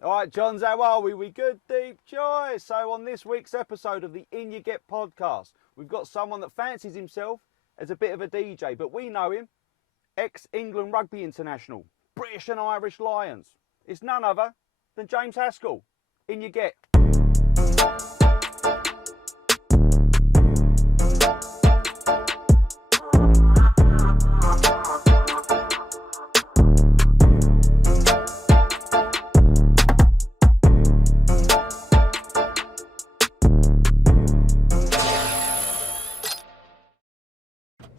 All right, Johns, how are we? We good, deep joy. So on this week's episode of the In You Get podcast, we've got someone that fancies himself as a bit of a DJ, but we know him, Ex England Rugby international, British and Irish Lions. It's none other than James Haskell. In You Get.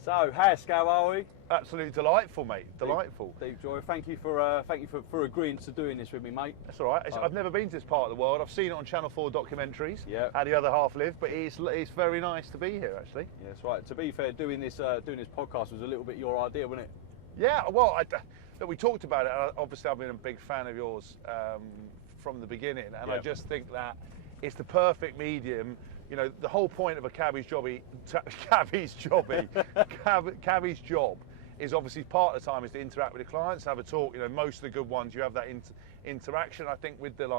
So, Hask, how are we? Absolutely delightful, mate. Delightful. Deep joy. Thank you for agreeing to doing this with me, mate. That's all right. I've never been to this part of the world. I've seen it on Channel 4 documentaries. Yeah. How the other half live, but it's very nice to be here, actually. Yeah, that's right. To be fair, doing this podcast was a little bit your idea, wasn't it? Yeah. Well, look, we talked about it. Obviously, I've been a big fan of yours from the beginning, and I just think that it's the perfect medium. You know, the whole point of a cabbie's job is obviously part of the time is to interact with the clients, have a talk. You know, most of the good ones you have that interaction. I think with the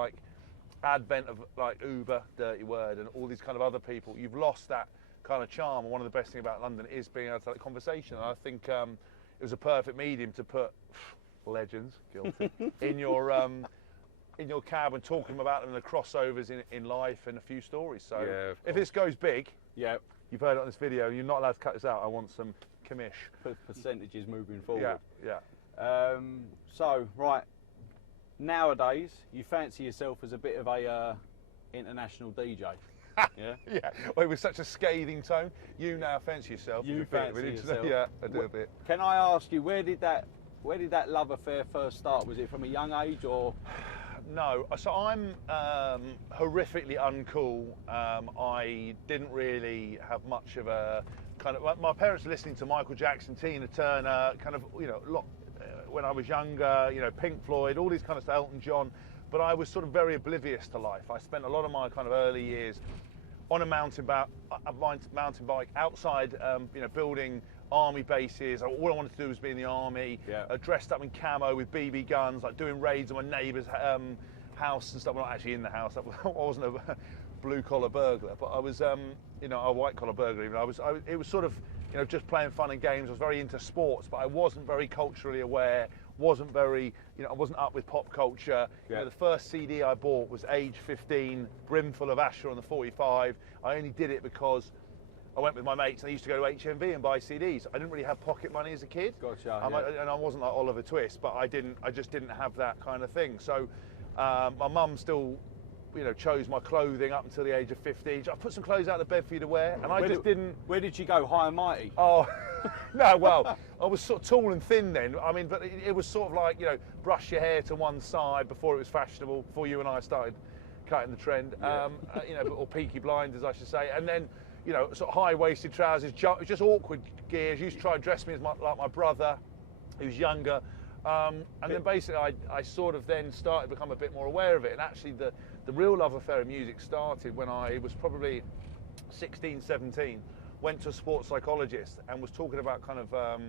advent of Uber, dirty word, and all these kind of other people, you've lost that kind of charm. And one of the best things about London is being able to have that conversation. And I think it was a perfect medium to put legends, guilty, in your cab and talking about them and the crossovers in life and a few stories. So if this goes big, you've heard it on this video, you're not allowed to cut this out. I want some commish. Percentages moving forward. Yeah. So, right, nowadays you fancy yourself as a bit of a international DJ. Yeah. Yeah. Well, it was such a scathing tone. You now fancy yourself. You fancy yourself. Yeah, I do a bit. Can I ask you, where did that love affair first start? Was it from a young age or? No, so I'm horrifically uncool. I didn't really have much of a kind of. My parents were listening to Michael Jackson, Tina Turner, kind of, you know, when I was younger. You know, Pink Floyd, all these kind of stuff, Elton John. But I was sort of very oblivious to life. I spent a lot of my kind of early years on a mountain bike outside, you know, building army bases. All I wanted to do was be in the army, dressed up in camo with BB guns, like doing raids on my neighbour's house and stuff. I'm not actually in the house. I wasn't a blue-collar burglar, but I was, you know, a white-collar burglar even. It was sort of, you know, just playing fun and games. I was very into sports, but I wasn't very culturally aware, wasn't very, you know, I wasn't up with pop culture. You know, the first CD I bought was age 15, brimful of Asher on the 45. I only did it because I went with my mates and I used to go to HMV and buy CDs. I didn't really have pocket money as a kid. Gotcha. And I wasn't like Oliver Twist, but I just didn't have that kind of thing. So my mum still, you know, chose my clothing up until the age of 15. I put some clothes out of bed for you to wear, and I just didn't. Where did she go? High and mighty? Oh, no, well, I was sort of tall and thin then. I mean, but it was sort of like, you know, brush your hair to one side before it was fashionable, before you and I started cutting the trend, you know, or Peaky Blinders, I should say. And then, you know, sort of high-waisted trousers, just awkward gears. Used to try and dress me as like my brother, who's younger. And then basically I sort of then started to become a bit more aware of it. And actually the real love affair of music started when I was probably 16, 17, went to a sports psychologist and was talking about kind of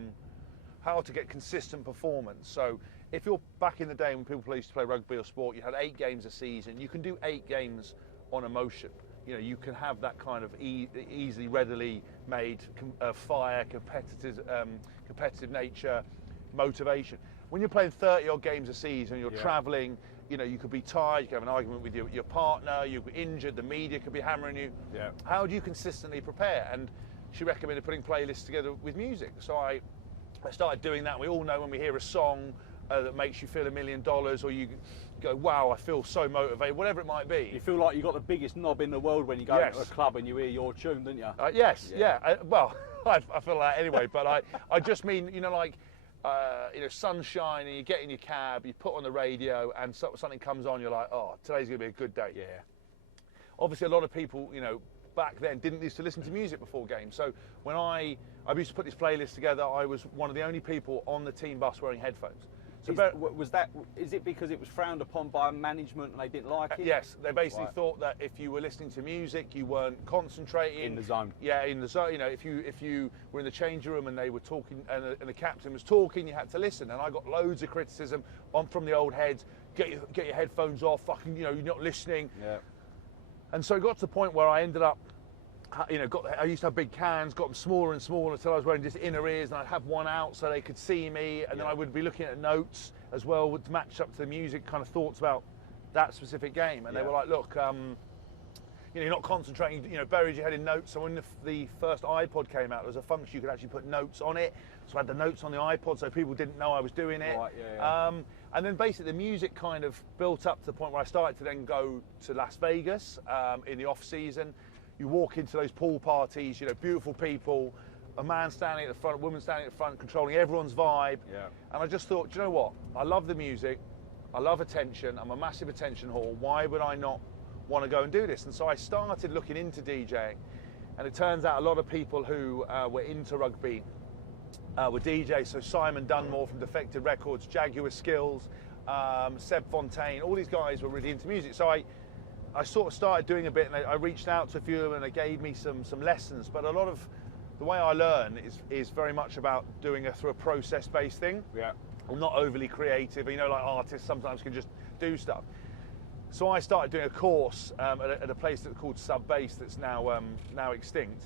how to get consistent performance. So if you're back in the day when people used to play rugby or sport, you had 8 games a season. You can do 8 games on emotion. You know, you can have that kind of easily, readily made fire, competitive nature, motivation. When you're playing 30 odd games a season, you're travelling, you know, you could be tired, you could have an argument with your partner, you're injured, the media could be hammering you. Yeah. How do you consistently prepare? And she recommended putting playlists together with music. So I started doing that. We all know when we hear a song that makes you feel $1 million, or you go, wow, I feel so motivated, whatever it might be. You feel like you've got the biggest knob in the world when you go to a club and you hear your tune, don't you? Yes, well, I feel like anyway, but I just mean, you know, like, you know, sunshine, and you get in your cab, you put on the radio, and something comes on, you're like, oh, today's going to be a good day. Yeah. Obviously, a lot of people, you know, back then didn't used to listen to music before games. So when I used to put this playlist together, I was one of the only people on the team bus wearing headphones. So is it because it was frowned upon by management and they didn't like it? Yes, they basically thought that if you were listening to music, you weren't concentrating. In the zone. Yeah, in the zone. You know, if you were in the changing room and they were talking and the captain was talking, you had to listen. And I got loads of criticism from the old heads. get your headphones off, fucking, you know, you're not listening. Yeah. And so it got to the point where I ended up, you know, I used to have big cans, got them smaller and smaller until I was wearing just inner ears, and I'd have one out so they could see me, and then I would be looking at notes as well, would match up to the music, kind of thoughts about that specific game. And they were like, look, you know, you're not concentrating, you know, buried your head in notes. So when the first iPod came out, there was a function you could actually put notes on it. So I had the notes on the iPod so people didn't know I was doing it. Right, and then basically the music kind of built up to the point where I started to then go to Las Vegas in the off season. You walk into those pool parties, you know, beautiful people, a man standing at the front, a woman standing at the front, controlling everyone's vibe. Yeah. And I just thought, do you know what? I love the music. I love attention. I'm a massive attention whore. Why would I not want to go and do this? And so I started looking into DJing, and it turns out a lot of people who were into rugby were DJs. So Simon Dunmore from Defected Records, Jaguar Skills, Seb Fontaine, all these guys were really into music. So I sort of started doing a bit, and I reached out to a few of them, and they gave me some lessons. But a lot of the way I learn is very much about doing it through a process-based thing. Yeah. I'm not overly creative. You know, like artists sometimes can just do stuff. So I started doing a course at a place that's called Sub Bass that's now extinct.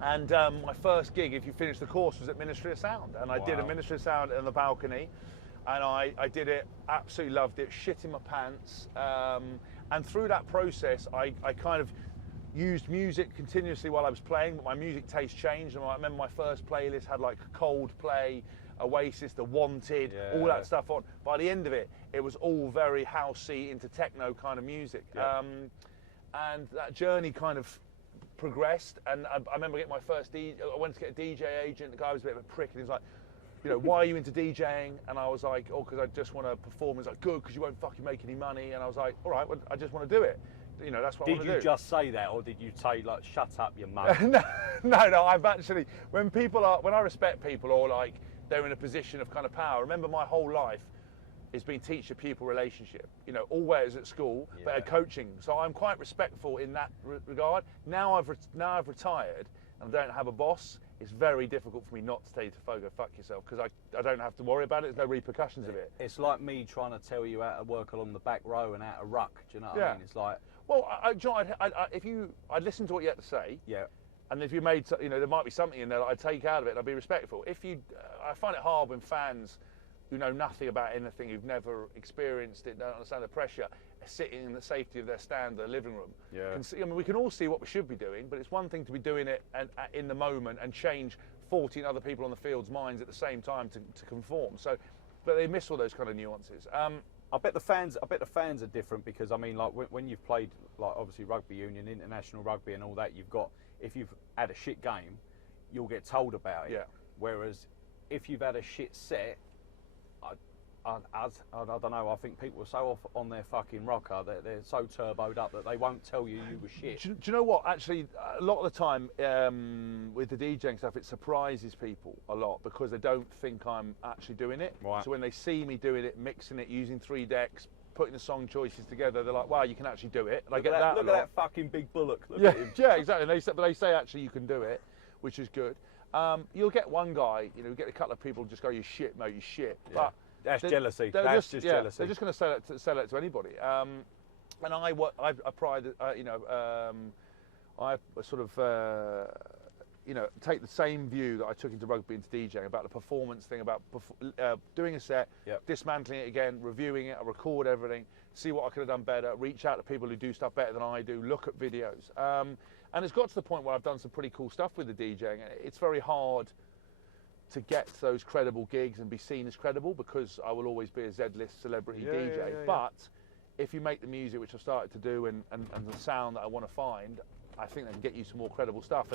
And my first gig, if you finish the course, was at Ministry of Sound. And I did a Ministry of Sound on the balcony. And I did it, absolutely loved it, shit in my pants. And through that process, I kind of used music continuously while I was playing, but my music taste changed. And I remember my first playlist had like Coldplay, Oasis, The Wanted, all that stuff on. By the end of it, it was all very housey, into techno kind of music. And that journey kind of progressed. And I remember getting my first I went to get a DJ agent. The guy was a bit of a prick, and he was like, you know, why are you into DJing? And I was like, oh, because I just want to perform. He's like, good, because you won't fucking make any money. And I was like, all right, well, I just want to do it. You know, that's what I want to do. Did you just say that, or did you say, like, shut up, your mum? No, I've actually, when I respect people, or like they're in a position of kind of power, remember my whole life has been teacher-pupil relationship, you know, always at school, but at coaching. So I'm quite respectful in that regard. Now I've retired and I don't have a boss. It's very difficult for me not to tell you to go fuck yourself, because I don't have to worry about it. There's no repercussions of it. It's like me trying to tell you how to work along the back row and how to ruck. Do you know what I mean? It's like, well, I'd listen to what you had to say. Yeah. And if you made, you know, there might be something in there that I'd take out of it, and I'd be respectful. I find it hard when fans who know nothing about anything, who've never experienced it, don't understand the pressure, are sitting in the safety of their stand, their living room. Yeah. I mean, we can all see what we should be doing, but it's one thing to be doing it in the moment and change 14 other people on the field's minds at the same time to conform. So, but they miss all those kind of nuances. I bet the fans are different, because I mean, like when you've played, like obviously rugby union, international rugby, and all that, if you've had a shit game, you'll get told about it. Yeah. Whereas if you've had a shit set, I don't know. I think people are so off on their fucking rocker that they're so turboed up that they won't tell you were shit. Do you know what? Actually, a lot of the time with the DJing stuff, it surprises people a lot, because they don't think I'm actually doing it. Right. So when they see me doing it, mixing it, using 3 decks, putting the song choices together, they're like, "Wow, you can actually do it." And I get that. Look at that fucking big bullock. Look Yeah, at him. yeah, exactly. But they say actually you can do it, which is good. You'll get one guy, you know, you get a couple of people just go, "You shit, mate, you shit." Yeah. But That's jealousy. That's just jealousy. They're just going to sell it to anybody. And I pride, you know, I sort of, you know, take the same view that I took into rugby, into DJing, about the performance thing, about doing a set, dismantling it again, reviewing it, I record everything, see what I could have done better, reach out to people who do stuff better than I do, look at videos. And it's got to the point where I've done some pretty cool stuff with the DJing. It's very hard to get those credible gigs and be seen as credible, because I will always be a Z-list celebrity DJ. But if you make the music, which I've started to do, and the sound that I want to find, I think they can get you some more credible stuff.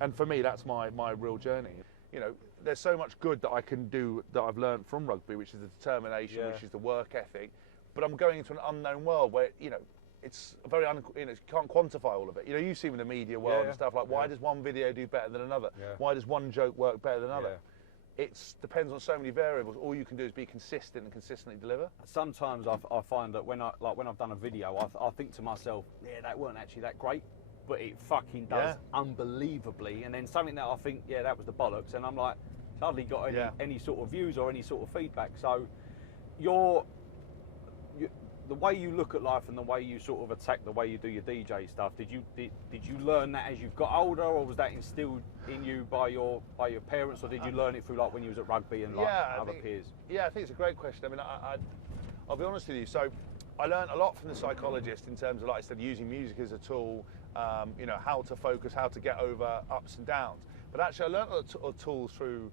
And for me, that's my real journey. You know, there's so much good that I can do that I've learned from rugby, which is the determination, which is the work ethic. But I'm going into an unknown world where, you know, it's very, you know, you can't quantify all of it. You know, you see in the media world and stuff, like, why does one video do better than another? Why does one joke work better than another? It depends on so many variables. All you can do is be consistent and consistently deliver. Sometimes I find that when I've done a video, I think to myself, yeah, that weren't actually that great, but it fucking does unbelievably. And then something that I think, yeah, that was the bollocks, and I'm like, hardly got any sort of views or any sort of feedback. So the way you look at life and the way you sort of attack the way you do your DJ stuff, did you learn that as you've got older, or was that instilled in you by your parents, or did you learn it through like when you was at rugby and like other peers? Yeah, I think it's a great question. I mean, I'll be honest with you. So I learned a lot from the psychologist in terms of, like I said, using music as a tool, you know, how to focus, how to get over ups and downs. But actually I learned a lot of tools through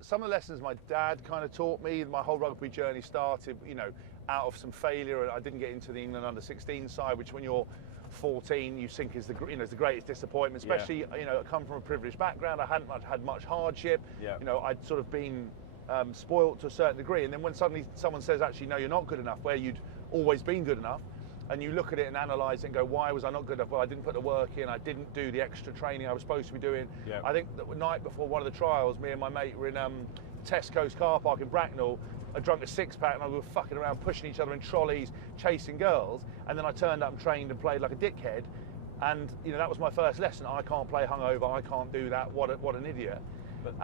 some of the lessons my dad kind of taught me. My whole rugby journey started, you know, out of some failure, and I didn't get into the England under-16 side, which when you're 14 you think is the greatest disappointment, especially you know, I come from a privileged background. I hadn't had much hardship. You know, I'd sort of been spoilt to a certain degree, and then when suddenly someone says, actually no, you're not good enough, where you'd always been good enough, and you look at it and analyse it and go, why was I not good enough? Well, I didn't put the work in, I didn't do the extra training I was supposed to be doing. I think the night before one of the trials, me and my mate were in Tesco's car park in Bracknell. I drunk a six-pack and we were fucking around, pushing each other in trolleys, chasing girls, and then I turned up and trained and played like a dickhead, and you know, that was my first lesson. I can't play hungover, I can't do that, what an idiot. But,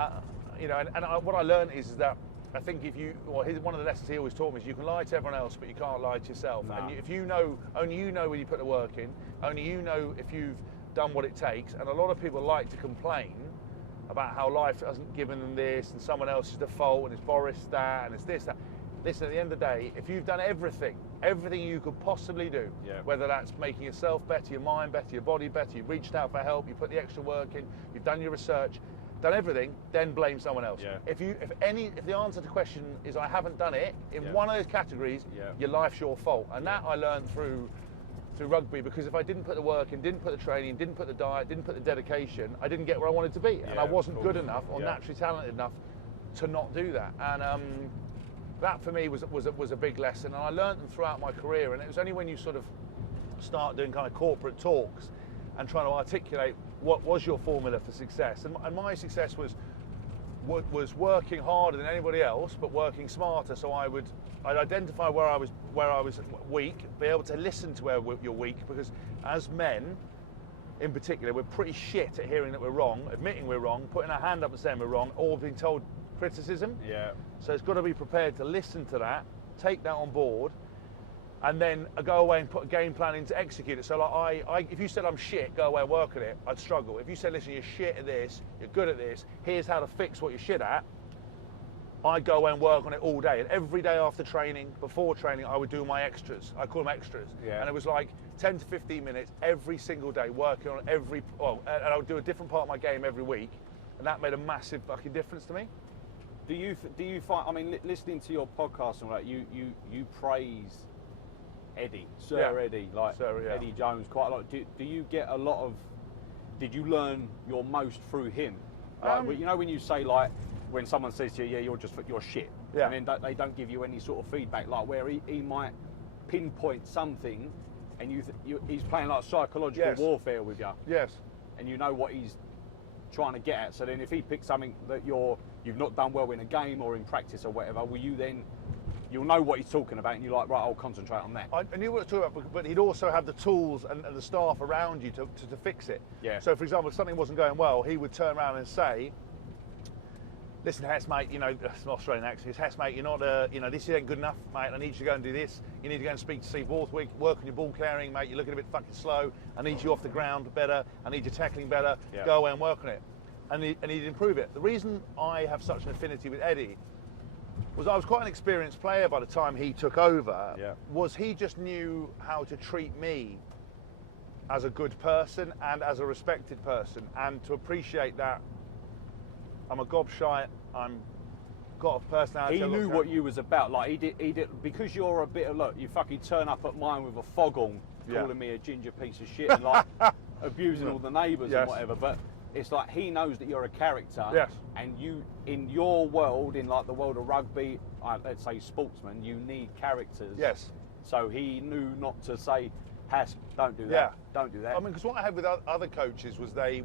you know, what I learned is that I think one of the lessons he always taught me is you can lie to everyone else, but you can't lie to yourself. No. And if you know, only you know when you put the work in, only you know if you've done what it takes. And a lot of people like to complain about how life hasn't given them this, and someone else is the fault, and it's Boris that, and it's this, that. Listen, at the end of the day, if you've done everything you could possibly do, whether that's making yourself better, your mind better, your body better, you've reached out for help, you put the extra work in, you've done your research, done everything, then blame someone else. If the answer to the question is I haven't done it in one of those categories, your life's your fault. And that I learned through rugby, because if I didn't put the work in, didn't put the training, didn't put the diet, didn't put the dedication, I didn't get where I wanted to be, and I wasn't good enough or naturally talented enough to not do that. And that for me was a big lesson, and I learned them throughout my career. And it was only when you sort of start doing kind of corporate talks and trying to articulate what was your formula for success. And my success was working harder than anybody else, but working smarter. So I'd identify where I was weak, be able to listen to where you're weak, because as men, in particular, we're pretty shit at hearing that we're wrong, admitting we're wrong, putting our hand up and saying we're wrong, or being told criticism. So it's got to be prepared to listen to that, take that on board, and then go away and put a game plan in to execute it. So like if you said I'm shit, go away and work at it, I'd struggle. If you said, listen, you're shit at this, you're good at this, here's how to fix what you're shit at, I'd go away and work on it all day. And every day after training, before training, I would do my extras. I call them extras. And it was like 10 to 15 minutes every single day, working on and I would do a different part of my game every week. And that made a massive fucking difference to me. Do you find, I mean, listening to your podcast and all that, you praise Eddie, Eddie, like Eddie Jones quite a lot. Do you get a lot of, did you learn your most through him? Like, you know, when you say, like, when someone says to you, you're shit, and then they don't give you any sort of feedback, like where he might pinpoint something, and he's playing like psychological warfare with you. And you know what he's trying to get at. So then if he picks something that you've not done well in a game or in practice or whatever, you'll know what he's talking about, and you're like, right, I'll concentrate on that. I knew what he was talking about, but he'd also have the tools and the staff around you to fix it. So for example, if something wasn't going well, he would turn around and say, listen, Hess, mate, you know, that's an Australian accent. Hess, mate, you're not, you know, this ain't good enough, mate. I need you to go and do this. You need to go and speak to Steve Borthwick, work on your ball carrying, mate. You're looking a bit fucking slow. I need you off the ground better. I need you tackling better. Go away and work on it. And he'd improve it. The reason I have such an affinity with Eddie was I was quite an experienced player by the time he took over. Was he just knew how to treat me as a good person and as a respected person, and to appreciate that I'm a gobshite, I'm got a personality. He knew what you was about. Like he did, because you're a bit of, look, you fucking turn up at mine with a foghorn, calling me a ginger piece of shit, and like abusing all the neighbours and whatever. But it's like he knows that you're a character, and you, in your world, in like the world of rugby, let's say sportsman, you need characters. So he knew not to say, Hask, don't do that. Don't do that. I mean, because what I had with other coaches was they'd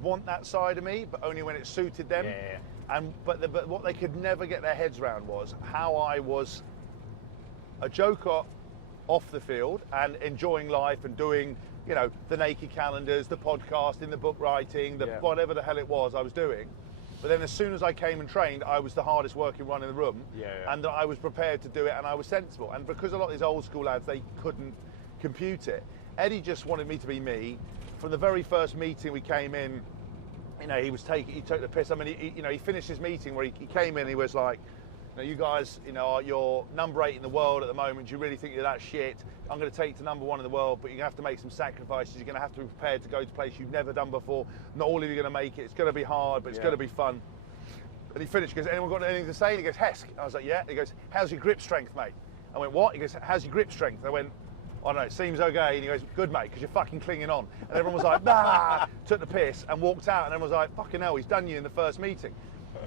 want that side of me, but only when it suited them. But what they could never get their heads around was how I was a joker off the field and enjoying life and doing, you know, the naked calendars, the podcasting, the book writing, whatever the hell it was I was doing. But then as soon as I came and trained, I was the hardest working one in the room. And I was prepared to do it, and I was sensible. And because a lot of these old school lads, they couldn't compute it. Eddie just wanted me to be me. From the very first meeting we came in, you know, he took the piss. I mean, he finished his meeting where he came in, he was like, you guys, you're number 8 in the world at the moment. Do you really think you're that shit? I'm going to take you to number 1 in the world, but you're going to have to make some sacrifices. You're going to have to be prepared to go to a place you've never done before. Not all of you are going to make it. It's going to be hard, but it's going to be fun. And he finished. He goes, anyone got anything to say? And he goes, Hesk. I was like, yeah. And he goes, how's your grip strength, mate? I went, what? He goes, how's your grip strength? I went, I don't know, it seems okay. And he goes, good, mate, because you're fucking clinging on. And everyone was like, nah, took the piss and walked out. And everyone was like, fucking hell, he's done you in the first meeting.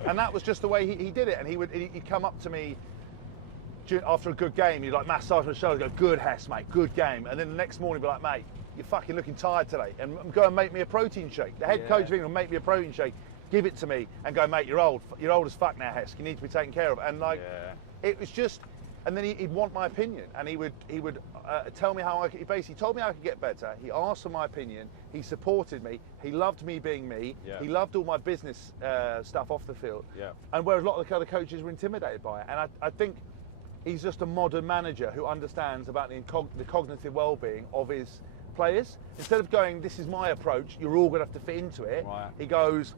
And that was just the way he did it. And he'd come up to me after a good game, he'd like massage my shoulder, go, good, Hess, mate, good game. And then the next morning, he'd be like, mate, you're fucking looking tired today. And go and make me a protein shake. The head coach of England make me a protein shake, give it to me, and go, mate, you're old as fuck now, Hess. You need to be taken care of. And like, it was just, and then he'd want my opinion, and he would tell me how he basically told me how I could get better. He asked for my opinion. He supported me. He loved me being me. He loved all my business stuff off the field. And whereas a lot of the other coaches were intimidated by it. And I think he's just a modern manager who understands about the cognitive well-being of his players. Instead of going, this is my approach, you're all going to have to fit into it. He goes,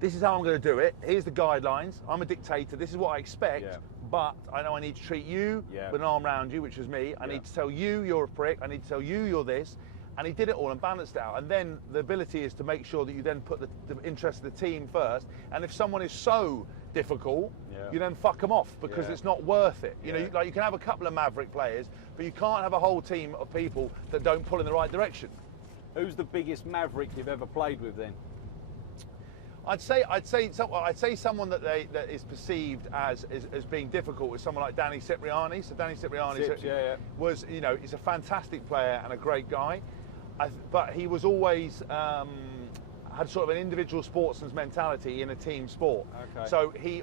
this is how I'm going to do it. Here's the guidelines. I'm a dictator. This is what I expect. But I know I need to treat you with an arm around you, which was me. I need to tell you you're a prick. I need to tell you you're this. And he did it all and balanced out. And then the ability is to make sure that you then put the interest of the team first. And if someone is so difficult, you then fuck them off because it's not worth it. You know, like you can have a couple of maverick players, but you can't have a whole team of people that don't pull in the right direction. Who's the biggest maverick you've ever played with then? I'd say someone that is perceived as being difficult is someone like Danny Cipriani. So Danny Cipriani was, he's a fantastic player and a great guy, but he was always had sort of an individual sportsman's mentality in a team sport. So he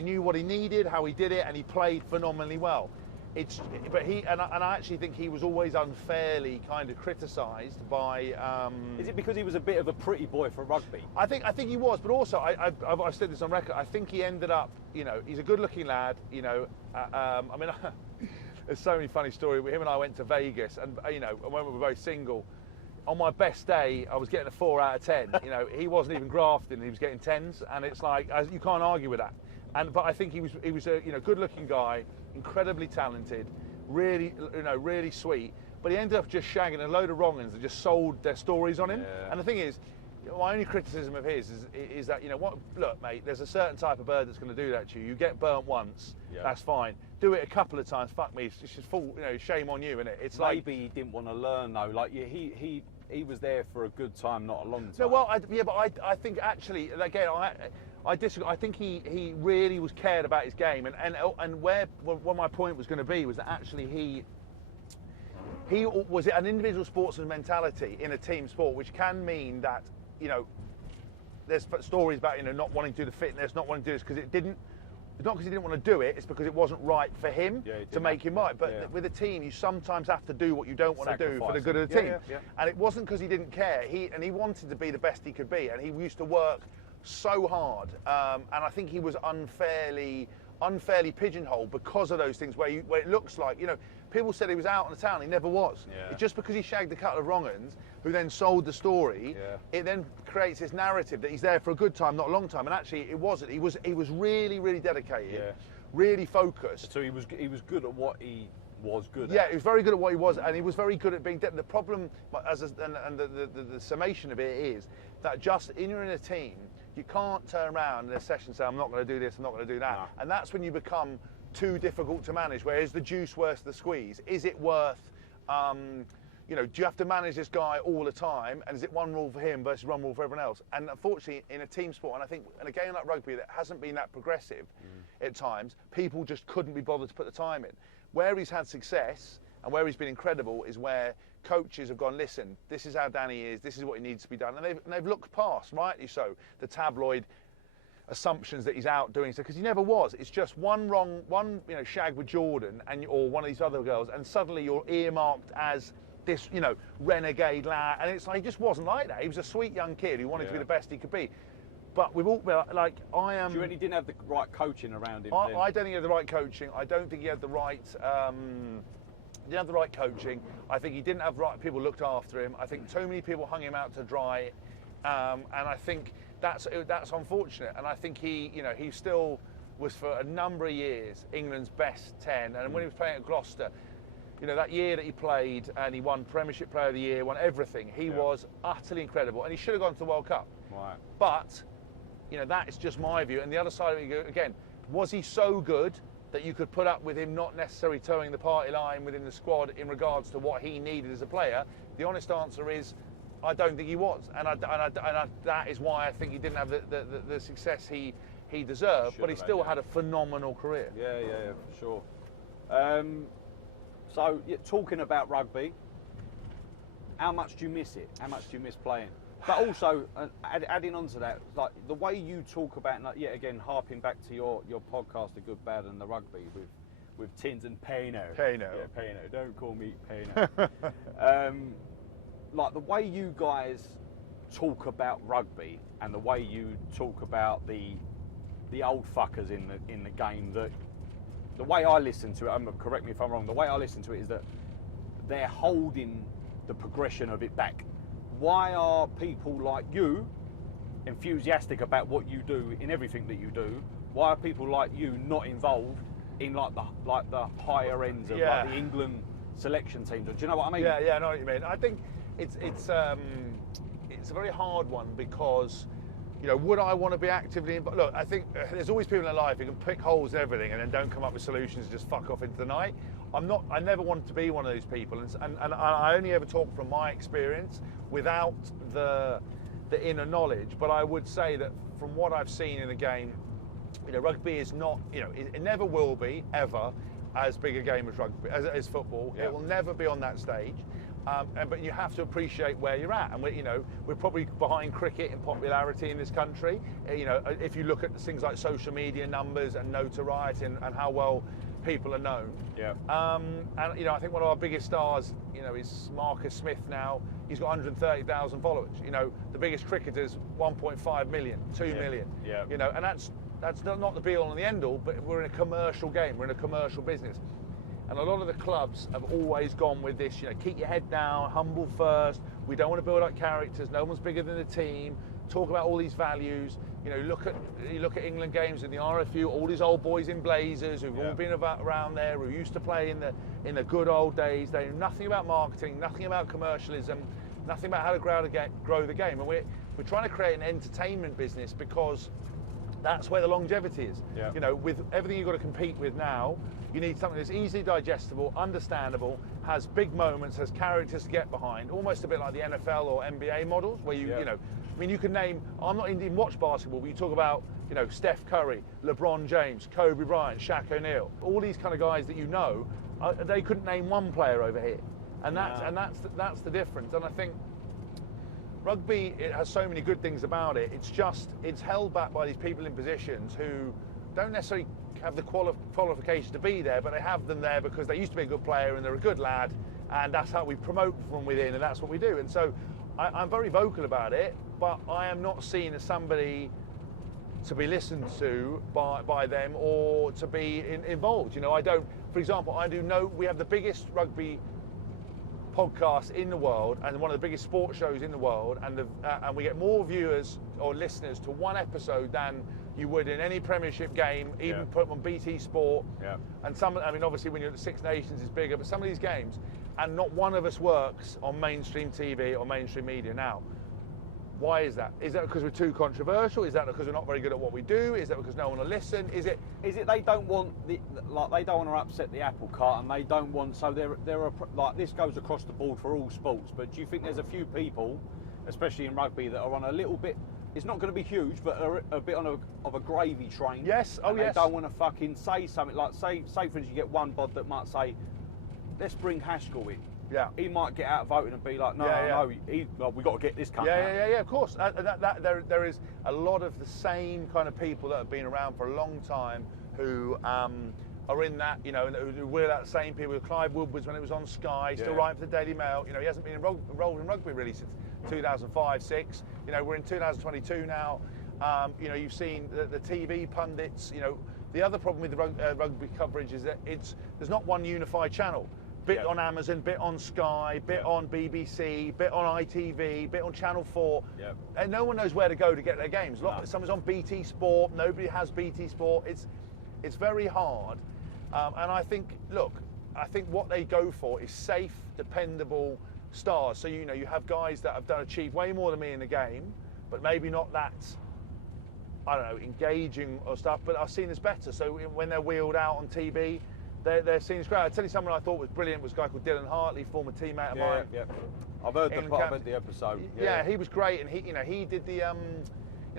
knew what he needed, how he did it, and he played phenomenally well. I actually think he was always unfairly kind of criticised by. Is it because he was a bit of a pretty boy for rugby? I think he was, but also I've said this on record. I think he ended up, he's a good-looking lad. I mean, there's so many funny stories. Him and I went to Vegas, and when we were both single. On my best day, I was getting a 4 out of 10. He wasn't even grafting; he was getting 10s, and it's like you can't argue with that. But I think he was a good-looking guy, incredibly talented, really really sweet. But he ended up just shagging a load of wrong-uns that just sold their stories on him. And the thing is, my only criticism of his is that look, mate, there's a certain type of bird that's going to do that to you. You get burnt once, that's fine. Do it a couple of times, fuck me, it's just full, shame on you, innit? It's maybe he didn't want to learn though. Like he was there for a good time, not a long time. No, well, but I think actually, again, I disagree. I think he really was cared about his game, and what my point was going to be was that actually he was an individual sportsman's mentality in a team sport, which can mean that there's stories about not wanting to do the fitness, not wanting to do this because it didn't. It's not because he didn't want to do it, it's because it wasn't right for him to make him right. But with a team, you sometimes have to do what you don't want to do for the good of the team. And it wasn't because he didn't care. He wanted to be the best he could be, and he used to work so hard. And I think he was unfairly pigeonholed because of those things where it looks like, people said he was out on the town, he never was. It's just because he shagged a couple of wrong-uns who then sold the story, it then creates this narrative that he's there for a good time, not a long time. And actually it wasn't. He was really, really dedicated, really focused. So he was good at what he was good at. Yeah, he was very good at what he was, and he was very good at being the problem, the summation of it is that you're in a team, you can't turn around in a session and say, I'm not going to do this, I'm not going to do that. No. And that's when you become too difficult to manage. Where is the juice worth the squeeze? Is it worth, do you have to manage this guy all the time? And is it one rule for him versus one rule for everyone else? And unfortunately, in a team sport, and I think in a game like rugby that hasn't been that progressive at times, people just couldn't be bothered to put the time in. Where he's had success and where he's been incredible is where coaches have gone, listen, this is how Danny is, this is what he needs to be done. And they've looked past, rightly so, the tabloid assumptions that he's out doing so, because he never was. It's just one shag with Jordan or one of these other girls, and suddenly you're earmarked as this, renegade lad. And it's like, he just wasn't like that. He was a sweet young kid who wanted to be the best he could be. but we've all like I am. Do you really didn't have the right coaching around him? I don't think he had the right coaching. I don't think he had the right. He didn't have the right coaching. I think he didn't have right people looked after him. I think too many people hung him out to dry, and I think that's unfortunate. And I think he still was for a number of years England's best 10. And when he was playing at Gloucester, that year that he played and he won Premiership Player of the Year, won everything. He was utterly incredible, and he should have gone to the World Cup. Right. But that is just my view. And the other side of it again, was he so good that you could put up with him not necessarily towing the party line within the squad in regards to what he needed as a player? The honest answer is, I don't think he was, and that is why I think he didn't have the success he deserved. But he still had a phenomenal career. Yeah, for sure. So, talking about rugby, how much do you miss it? How much do you miss playing? But also, adding on to that, like the way you talk about, like, yet again, harping back to your podcast, The Good, Bad and the Rugby, with Tins and Pano. Pano. Yeah, Pano. Don't call me Pano. Like the way you guys talk about rugby and the way you talk about the old fuckers in the game, that the way I listen to it, correct me if I'm wrong, the way I listen to it is that they're holding the progression of it back. Why are people like you enthusiastic about what you do in everything that you do? Why are people like you not involved in like the higher ends of like the England selection team? Do you know what I mean? Yeah, I know what you mean. I think it's a very hard one because would I want to be actively involved? Look, I think there's always people in life who can pick holes in everything and then don't come up with solutions and just fuck off into the night. I never wanted to be one of those people, and I only ever talk from my experience without the inner knowledge. But I would say that from what I've seen in the game, rugby is not, it never will be ever as big a game as rugby as football. Yeah. It will never be on that stage. But you have to appreciate where you're at, and we're probably behind cricket in popularity in this country. If you look at things like social media numbers and notoriety and how well people are known. Yeah. And I think one of our biggest stars, is Marcus Smith now. He's got 130,000 followers. The biggest cricketer's 1.5 million, 2 million. Yeah. And that's not the be all and the end all, but we're in a commercial game. We're in a commercial business. And a lot of the clubs have always gone with this, keep your head down, humble first. We don't want to build up characters. No one's bigger than the team. Talk about all these values. You look at England games in the RFU. All these old boys in blazers who've all been around there, who used to play in the good old days. They know nothing about marketing, nothing about commercialism, nothing about how to grow the game. And we're trying to create an entertainment business because that's where the longevity is. Yeah. With everything you've got to compete with now, you need something that's easily digestible, understandable, has big moments, has characters to get behind, almost a bit like the NFL or NBA models, where you can name, I'm not even watch basketball, but you talk about, Steph Curry, LeBron James, Kobe Bryant, Shaq O'Neal, all these kind of guys that they couldn't name one player over here. And that's the difference. And I think rugby, it has so many good things about it. It's held back by these people in positions who don't necessarily have the qualification to be there, but they have them there because they used to be a good player and they're a good lad, and that's how we promote from within, and that's what we do. And so I'm very vocal about it, but I am not seen as somebody to be listened to by them or to be involved. For example, we have the biggest rugby podcast in the world and one of the biggest sports shows in the world, and we get more viewers or listeners to one episode than you would in any Premiership game, even put on BT Sport. Yeah. And obviously when you're at the Six Nations it's bigger, but some of these games, and not one of us works on mainstream TV or mainstream media now. Why is that? Is that because we're too controversial? Is that because we're not very good at what we do? Is that because no one will listen? Is it they don't want they don't want to upset the apple cart, and they don't want, so there are like, this goes across the board for all sports, but do you think there's a few people, especially in rugby, that are on a little bit, it's not going to be huge, but a bit of a gravy train? Yes. They don't want to fucking say something like, say for instance, you get one bod that might say, let's bring Haskell in. Yeah. He might get outvoted and be like, no, we got to get this cunt out. Yeah, of course. There is a lot of the same kind of people that have been around for a long time who are in that, we're that same people. Clive Woodwards, when it was on Sky, still writing for the Daily Mail. He hasn't been enrolled in rugby really since 2005-6. We're in 2022 now. You know, you've seen the TV pundits. You know, the other problem with the rugby coverage is that there's not one unified channel. Bit on Amazon, bit on Sky, bit on BBC, bit on ITV, bit on Channel 4. And no one knows where to go to get their games. Someone's on BT Sport, nobody has BT Sport. It's very hard. And I think, look, I think what they go for is safe, dependable stars. So, you know, you have guys that have achieved way more than me in the game, but maybe not that, I don't know, engaging or stuff, but are seen as better. So when they're wheeled out on TV, they're seen as great. I'll tell you someone I thought was brilliant was a guy called Dylan Hartley, former teammate of mine. I've heard the episode. Yeah, he was great, and he did the,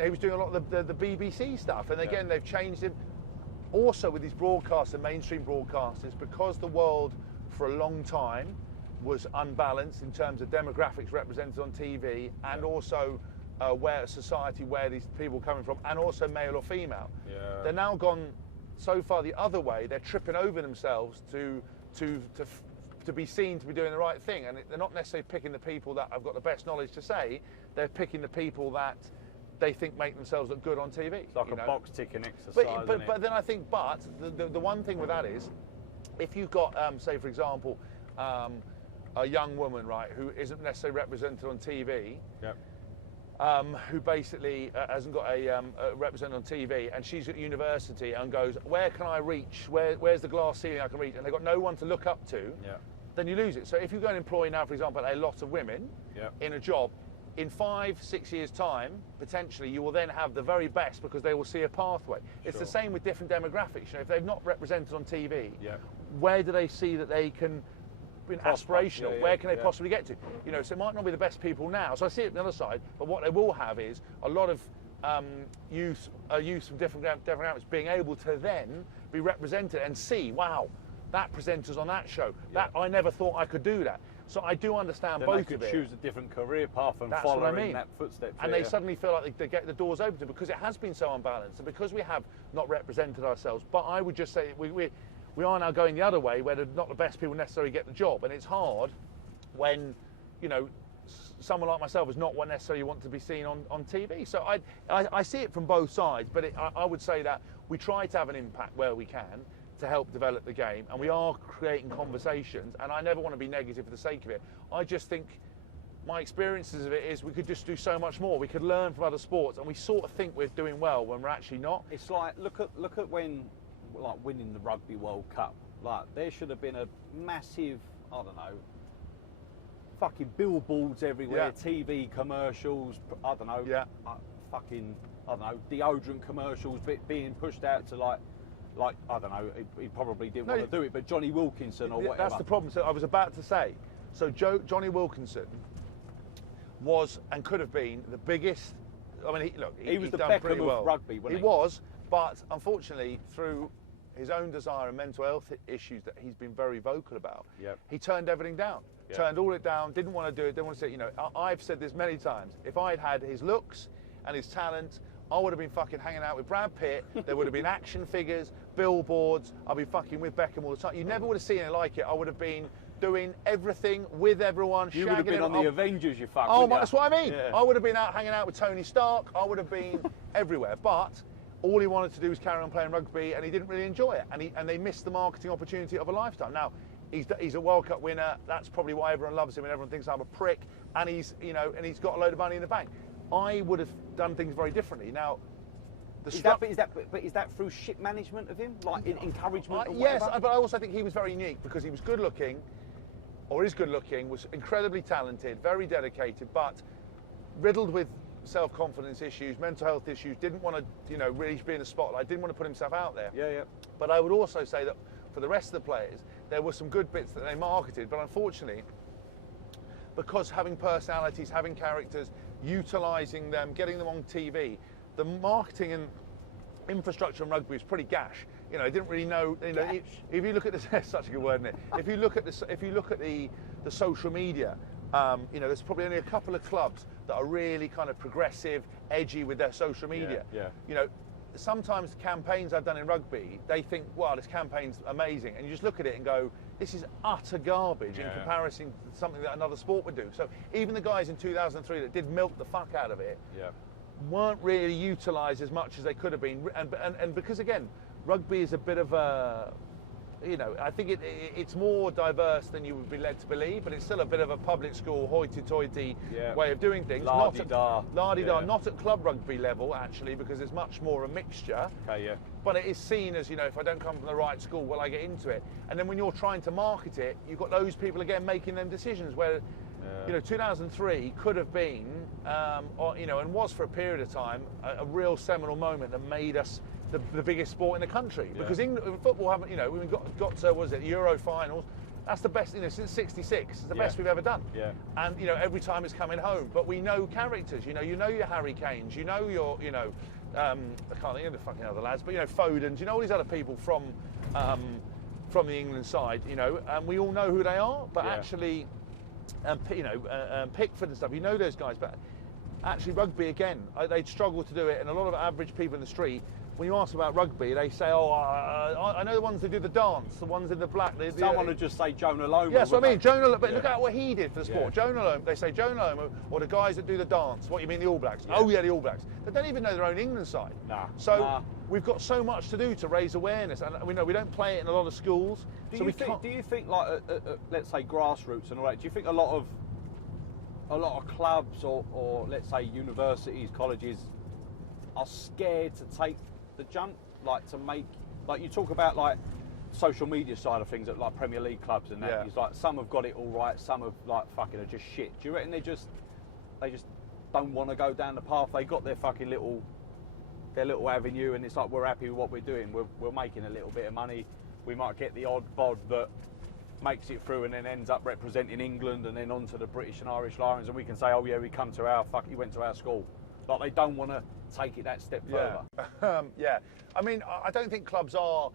he was doing a lot of the BBC stuff, and again they've changed him. Also with these broadcasts, the mainstream broadcasters, because the world for a long time was unbalanced in terms of demographics represented on TV, and also where these people are coming from, and also male or female. They're now gone so far the other way. They're tripping over themselves to be seen to be doing the right thing, and they're not necessarily picking the people that have got the best knowledge to say. They're picking the people that they think make themselves look good on TV. It's like a box ticking exercise. But then I think, the one thing with that is, if you've got, say for example, a young woman, right, who isn't necessarily represented on TV, who basically hasn't got a representative on TV, and she's at university and goes, where can I reach? Where's the glass ceiling I can reach? And they've got no one to look up to. Then you lose it. So if you go and employ now, for example, a lot of women in a job, in 5-6 years' time, potentially you will then have the very best because they will see a pathway. It's the same with different demographics. You know, if they've not represented on TV, where do they see that they can be aspirational? Where can they possibly get to? You know, so it might not be the best people now. So I see it on the other side, but what they will have is a lot of youth from different demographics being able to then be represented and see, wow, that presenter's on that show. That I never thought I could do that. So I do understand both of it. They could choose a different career path and follow in that footsteps. And they suddenly feel like they get the doors open to, because it has been so unbalanced and because we have not represented ourselves. But I would just say we are now going the other way, where not the best people necessarily get the job, and it's hard when, you know, someone like myself is not what necessarily want to be seen on TV. So I see it from both sides, but I would say that we try to have an impact where we can to help develop the game, and we are creating conversations, and I never want to be negative for the sake of it. I just think my experiences of it is we could just do so much more. We could learn from other sports, and we sort of think we're doing well when we're actually not. It's like, look at when, like, winning the Rugby World Cup. Like, there should have been a massive, I don't know, fucking billboards everywhere, TV commercials, I don't know, fucking, I don't know, deodorant commercials being pushed out to like I don't know, he probably didn't want to do it, but Johnny Wilkinson or whatever. That's the problem. So I was about to say, so Johnny Wilkinson was and could have been the biggest. I mean, he was the Beckham of rugby, wasn't he? He was, but unfortunately, through his own desire and mental health issues that he's been very vocal about, he turned everything down. Turned all it down. Didn't want to do it. Didn't want to say. You know, I've said this many times. If I'd had his looks and his talent, I would have been fucking hanging out with Brad Pitt. There would have been action figures, billboards. I'd be fucking with Beckham all the time. You never would have seen it like it. I would have been doing everything with everyone. You would have been on the Avengers, you fuck. Oh, that's what I mean. I would have been out hanging out with Tony Stark. I would have been everywhere. But all he wanted to do was carry on playing rugby, and he didn't really enjoy it. And they missed the marketing opportunity of a lifetime. Now, he's a World Cup winner. That's probably why everyone loves him, and everyone thinks I'm a prick. And he's got a load of money in the bank. I would have done things very differently. Now, is that through shit management of him, like encouragement? Or yes, but I also think he was very unique because he was good looking, or is good looking, was incredibly talented, very dedicated, but riddled with self-confidence issues, mental health issues. Didn't want to, really be in the spotlight. Didn't want to put himself out there. But I would also say that for the rest of the players, there were some good bits that they marketed, but unfortunately, because having personalities, having characters, utilising them, getting them on TV, the marketing and infrastructure in rugby is pretty gash. They didn't really know. If you look at this, that's such a good word, isn't it? If you look at the social media, there's probably only a couple of clubs that are really kind of progressive, edgy with their social media. Sometimes the campaigns I've done in rugby, they think, wow, this campaign's amazing, and you just look at it and go, this is utter garbage in comparison to something that another sport would do. So even the guys in 2003 that did milk the fuck out of it, weren't really utilised as much as they could have been. And because, again, rugby is a bit of a, you know, I think it's more diverse than you would be led to believe, but it's still a bit of a public school hoity-toity way of doing things. La-di-da. Not at club rugby level, actually, because there's much more a mixture. Okay, yeah. But it is seen as, you know, if I don't come from the right school, will I get into it? And then when you're trying to market it, you've got those people, again, making them decisions where, you know, 2003 could have been, or, you know, and was for a period of time, a real seminal moment that made us the biggest sport in the country. Because England, football haven't, you know, we've got to, what was it, Euro finals. That's the best, you know, since '66. It's the best we've ever done. Yeah. And, you know, every time it's coming home. But we know characters, you know your Harry Kanes, you know your, you know, I can't think of the fucking other lads, but, you know, Fodens, you know all these other people from the England side, you know, and we all know who they are. But actually, you know, Pickford and stuff, you know those guys. But actually, rugby, again, they'd struggle to do it. And a lot of average people in the street, when you ask about rugby, they say, "Oh, I know the ones that do the dance, the ones in the black." Someone would just say Jonah Lomu. Yes, what I mean, Jonah. But look at what he did for the sport. Jonah Lomu. They say Jonah Lomu, or the guys that do the dance. What you mean, the All Blacks? Yeah. Oh yeah, the All Blacks. They don't even know their own England side. So we've got so much to do to raise awareness, and we know we don't play it in a lot of schools. Do you think, like, let's say grassroots and all that? Do you think a lot of clubs or let's say universities, colleges, are scared to take the jump, like to make, like you talk about like social media side of things at like Premier League clubs and that, it's like some have got it all right, some have like fucking are just shit. Do you reckon they just don't want to go down the path? They got their fucking little avenue, and it's like, we're happy with what we're doing, we're making a little bit of money, we might get the odd bod that makes it through and then ends up representing England and then onto the British and Irish Lions, and we can say, oh yeah, we come to our he went to our school. Like, they don't want to take it that step further. I mean, I don't think clubs are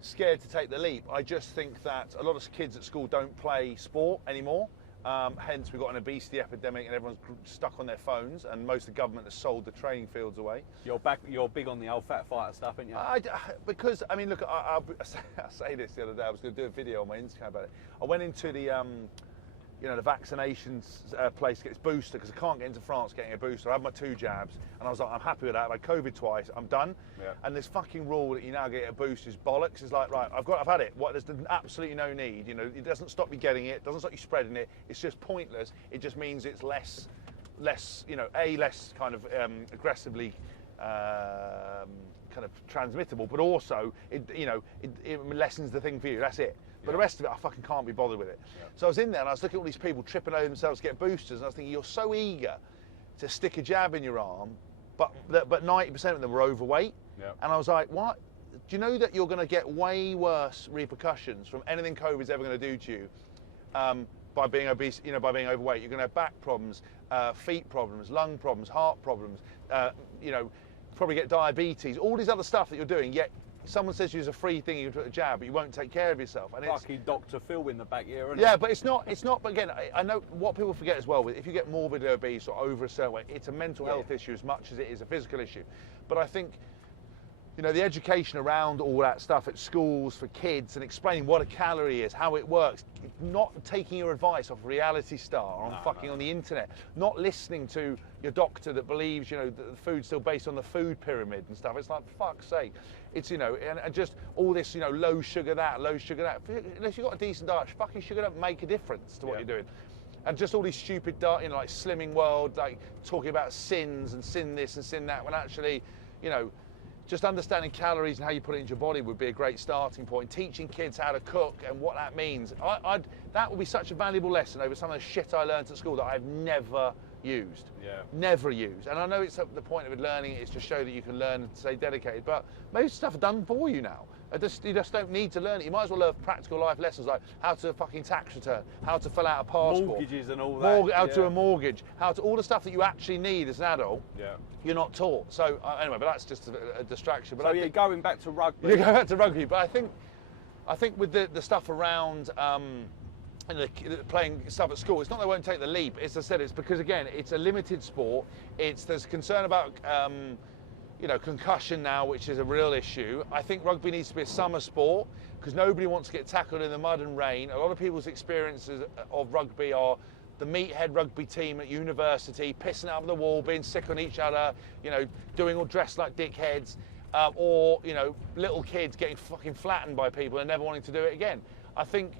scared to take the leap. I just think that a lot of kids at school don't play sport anymore. Hence, we've got an obesity epidemic and everyone's stuck on their phones, and most of the government has sold the training fields away. You're big on the old fat fighter stuff, aren't you? Because, I mean, look, I say this the other day, I was going to do a video on my Instagram about it. I went into the you know, the vaccinations place to get this booster, because I can't get into France getting a booster. I had my 2 jabs, and I was like, I'm happy with that. I've had COVID twice, I'm done. And this fucking rule that you now get a booster is bollocks. It's like, right, I've had it. There's absolutely no need. You know, it doesn't stop you getting it, doesn't stop you spreading it. It's just pointless. It just means it's less, you know, less kind of aggressively kind of transmittable, but also it lessens the thing for you. That's it. But the rest of it, I fucking can't be bothered with it. So I was in there and I was looking at all these people tripping over themselves to get boosters, and I was thinking, you're so eager to stick a jab in your arm, but 90% of them were overweight. And I was like, what? Do you know that you're going to get way worse repercussions from anything COVID's ever going to do to you by being obese, you know, by being overweight? You're going to have back problems, feet problems, lung problems, heart problems, you know, probably get diabetes, all these other stuff that you're doing, yet someone says there's a free thing, you can put a jab, but you won't take care of yourself. And fucking Dr. Phil in the back here, isn't it? But it's not, but again, I know what people forget as well, if you get morbidly obese or over a certain weight, it's a mental health issue as much as it is a physical issue. But I think, you know, the education around all that stuff at schools for kids and explaining what a calorie is, how it works, not taking your advice off Reality Star on the internet, not listening to your doctor that believes, you know, that the food's still based on the food pyramid and stuff. It's like, fuck's sake. It's, you know, and just all this, you know, low sugar that. Unless you've got a decent diet, fucking sugar don't make a difference to what you're doing. And just all these stupid diet, you know, like Slimming World, like talking about sins and sin this and sin that, when actually, you know, just understanding calories and how you put it into your body would be a great starting point. Teaching kids how to cook and what that means. That would be such a valuable lesson over some of the shit I learned at school that I've never used. Never used. And I know it's the point of learning is to show that you can learn and stay dedicated, but most stuff is done for you now. You just don't need to learn it. You might as well learn practical life lessons like how to fucking tax return, how to fill out a passport, mortgages and all that, how to do a mortgage, how to all the stuff that you actually need as an adult. You're not taught. So anyway, but that's just a distraction. But so going back to rugby. You go back to rugby, but I think with the stuff around and playing stuff at school, it's not they won't take the leap. As I said, it's because again, it's a limited sport. There's concern about you know, concussion now, which is a real issue. I think rugby needs to be a summer sport because nobody wants to get tackled in the mud and rain. A lot of people's experiences of rugby are the meathead rugby team at university, pissing out of the wall, being sick on each other, you know, doing all dressed like dickheads, or, you know, little kids getting fucking flattened by people and never wanting to do it again. I think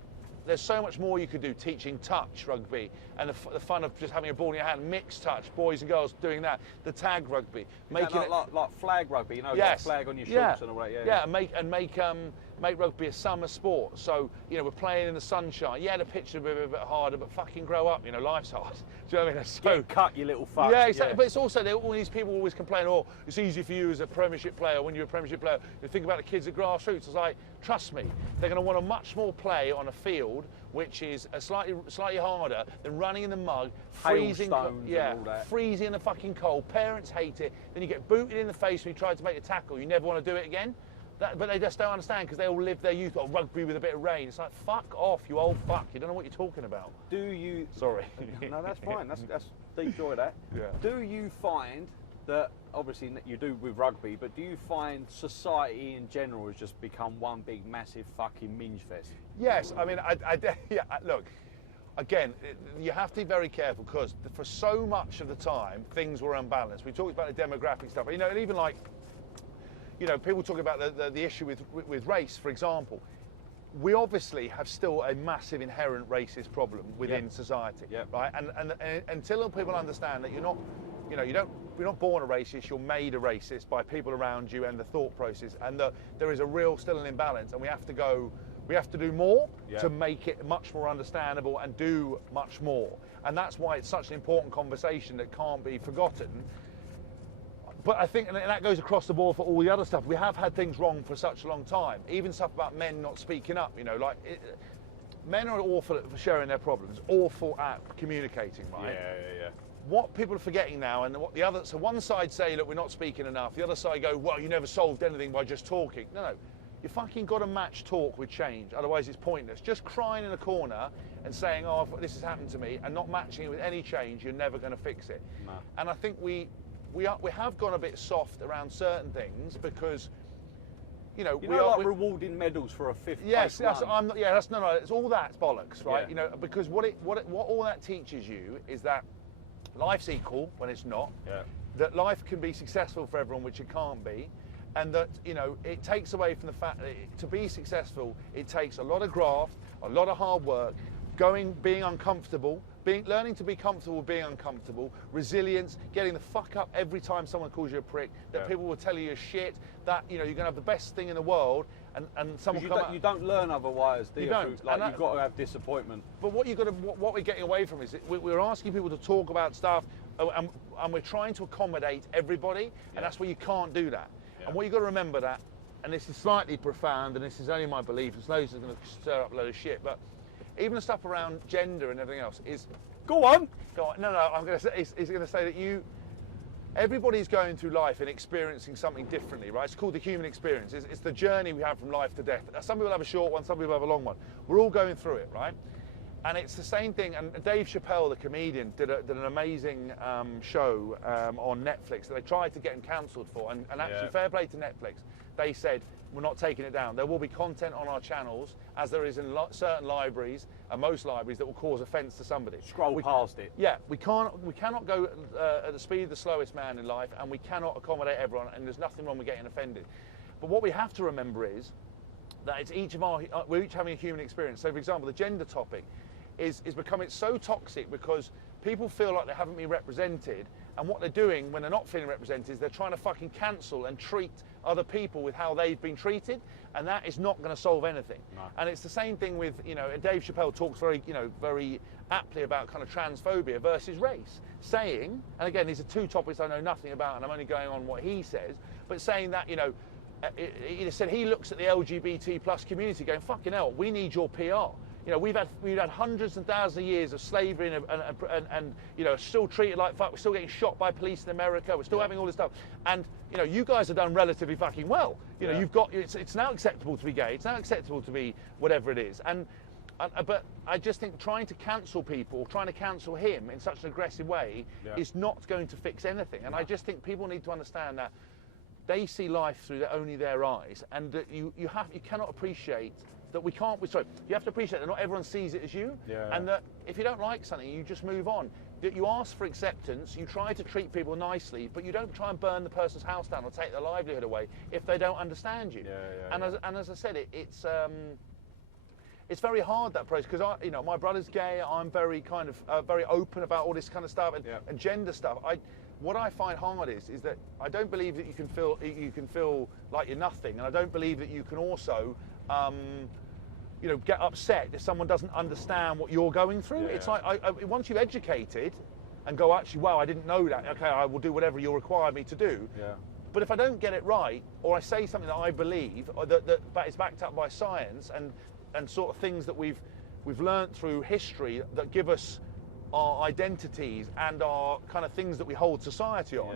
there's so much more you could do, teaching touch rugby and the fun of just having a ball in your hand, mixed touch, boys and girls doing that, the tag rugby, making it like flag rugby, you know, yes, like flag on your shorts and all that. Yeah, make rugby a summer sport. So, you know, we're playing in the sunshine. Yeah, the pitch is a bit harder, but fucking grow up. You know, life's hard. Do you know what I mean? So, get cut, you little fuck. Yeah, exactly. Yeah. But it's also, all these people always complain, oh, it's easy for you as a Premiership player. When you're a Premiership player, you think about the kids at grassroots. It's like, trust me, they're going to want to much more play on a field which is a slightly harder than running in the mud, freezing, freezing in the fucking cold. Parents hate it. Then you get booted in the face when you try to make a tackle. You never want to do it again. But they just don't understand because they all live their youth on rugby with a bit of rain. It's like, fuck off, you old fuck. You don't know what you're talking about. Do you... Sorry. No, that's fine. That's deep joy, that. Yeah. Do you find that, obviously you do with rugby, but do you find society in general has just become one big, massive fucking minge fest? Yes. I mean, look, again, you have to be very careful because for so much of the time, things were unbalanced. We talked about the demographic stuff. You know, and even like, you know, people talk about the issue with race, for example. We obviously have still a massive inherent racist problem within society, right? And until people understand that you're not, you know, you're not born a racist, you're made a racist by people around you and the thought process, and there is still an imbalance, and we have to do more to make it much more understandable and do much more. And that's why it's such an important conversation that can't be forgotten. But I think, and that goes across the board for all the other stuff, we have had things wrong for such a long time. Even stuff about men not speaking up, you know, like, men are awful at sharing their problems, awful at communicating, right? Yeah. What people are forgetting now, and what so one side say, look, we're not speaking enough. The other side go, well, you never solved anything by just talking. No. You fucking got to match talk with change, otherwise it's pointless. Just crying in a corner and saying, oh, this has happened to me, and not matching it with any change, you're never going to fix it. No. And I think we have gone a bit soft around certain things because, you know, like rewarding medals for a fifth place run. It's all that's bollocks, right? Yeah. You know, because what all that teaches you is that life's equal when it's not. Yeah. That life can be successful for everyone, which it can't be, and that, you know, it takes away from the fact that to be successful, it takes a lot of graft, a lot of hard work, being uncomfortable. Learning to be comfortable being uncomfortable, resilience, getting the fuck up every time someone calls you a prick, that people will tell you you're shit, that, you know, you're going to have the best thing in the world, and someone you don't learn otherwise, do you? Don't. Like, you've got to have disappointment. But what we're getting away from is we're asking people to talk about stuff, and we're trying to accommodate everybody, and that's where you can't do that. Yeah. And what you've got to remember that, and this is slightly profound, and this is only my belief, and Snow's going to stir up a load of shit, but even the stuff around gender and everything else is... Go on. No, I'm going to say, he's going to say that everybody's going through life and experiencing something differently, right? It's called the human experience. It's the journey we have from life to death. Some people have a short one, some people have a long one. We're all going through it, right? And it's the same thing, and Dave Chappelle, the comedian, did an amazing show on Netflix that they tried to get him cancelled for, and actually, fair play to Netflix, they said, we're not taking it down. There will be content on our channels, as there is in certain libraries, and most libraries, that will cause offence to somebody. Scroll past it. Yeah, we cannot go at the speed of the slowest man in life, and we cannot accommodate everyone, and there's nothing wrong with getting offended. But what we have to remember is that we're each having a human experience. So, for example, the gender topic is becoming so toxic because people feel like they haven't been represented, and what they're doing when they're not feeling represented is they're trying to fucking cancel and treat other people with how they've been treated, and that is not going to solve anything. No. And it's the same thing with, you know, and Dave Chappelle talks very aptly about kind of transphobia versus race, saying, and again, these are two topics I know nothing about, and I'm only going on what he says, but saying that, you know, he said he looks at the LGBT plus community going, fucking hell, we need your PR. You know, we've had hundreds and thousands of years of slavery and you know, still treated like fuck. We're still getting shot by police in America. We're still having all this stuff. And, you know, you guys have done relatively fucking well. You know, you've got, it's now acceptable to be gay. It's now acceptable to be whatever it is. But I just think trying to cancel people, trying to cancel him in such an aggressive way is not going to fix anything. And I just think people need to understand that they see life through only their eyes, and that you cannot appreciate that we can't. Sorry, you have to appreciate that not everyone sees it as you, and that if you don't like something, you just move on. That you ask for acceptance, you try to treat people nicely, but you don't try and burn the person's house down or take their livelihood away if they don't understand you. And as I said, it's very hard, that process, because my brother's gay. I'm very kind of very open about all this kind of stuff and gender stuff. What I find hard is that I don't believe that you can feel like you're nothing, and I don't believe that you can also get upset if someone doesn't understand what you're going through. It's like once you've educated and go, actually, wow, I didn't know that. Okay, I will do whatever you require me to do. But if I don't get it right, or I say something that I believe, or that is backed up by science and sort of things that we've learnt through history that give us our identities and our kind of things that we hold society on.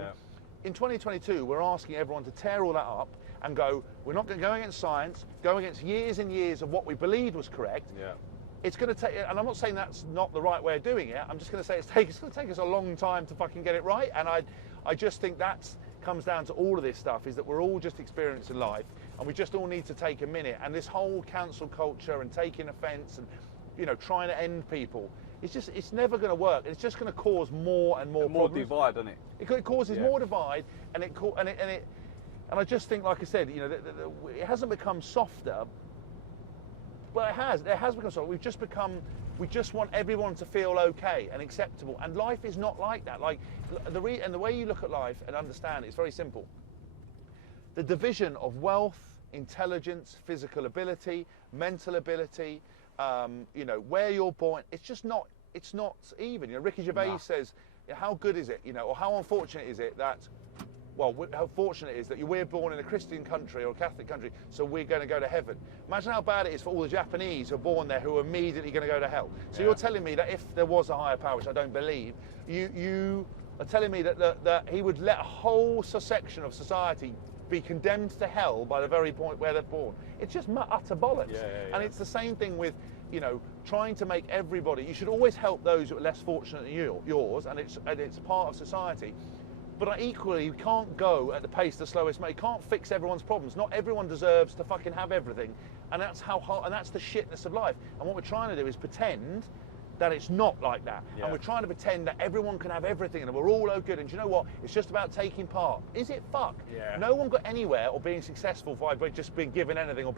In 2022, we're asking everyone to tear all that up and go, we're not going to go against science, go against years and years of what we believed was correct. It's going to take, and I'm not saying that's not the right way of doing it, I'm just going to say it's going to take us a long time to fucking get it right, and I just think that comes down to all of this stuff, is that we're all just experiencing life, and we just all need to take a minute, and this whole cancel culture and taking offence and trying to end people, it's never going to work. It's just going to cause more and more problems. More divide, doesn't it? It causes more divide, and I just think, like I said, it hasn't become softer. Well, it has become softer. We just want everyone to feel okay and acceptable, and life is not like that. Like the way you look at life and understand it, it's very simple. The division of wealth, intelligence, physical ability, mental ability, where you're born, it's not even. Ricky Gervais says, how good is it, or how unfortunate is it that, how fortunate it is that we're born in a Christian country or a Catholic country, so we're going to go to heaven. Imagine how bad it is for all the Japanese who are born there who are immediately going to go to hell. So you're telling me that if there was a higher power, which I don't believe, you are telling me that he would let a whole section of society be condemned to hell by the very point where they're born. It's just utter bollocks. And it's the same thing with, trying to make everybody. You should always help those who are less fortunate than yours, and it's part of society. But equally, you can't go at the pace the slowest mate. You can't fix everyone's problems. Not everyone deserves to fucking have everything, and that's how hard. And that's the shitness of life. And what we're trying to do is pretend that it's not like that. And we're trying to pretend that everyone can have everything and we're all good. And do you know what? It's just about taking part. Is it? Fuck. No one got anywhere or being successful by just being given anything or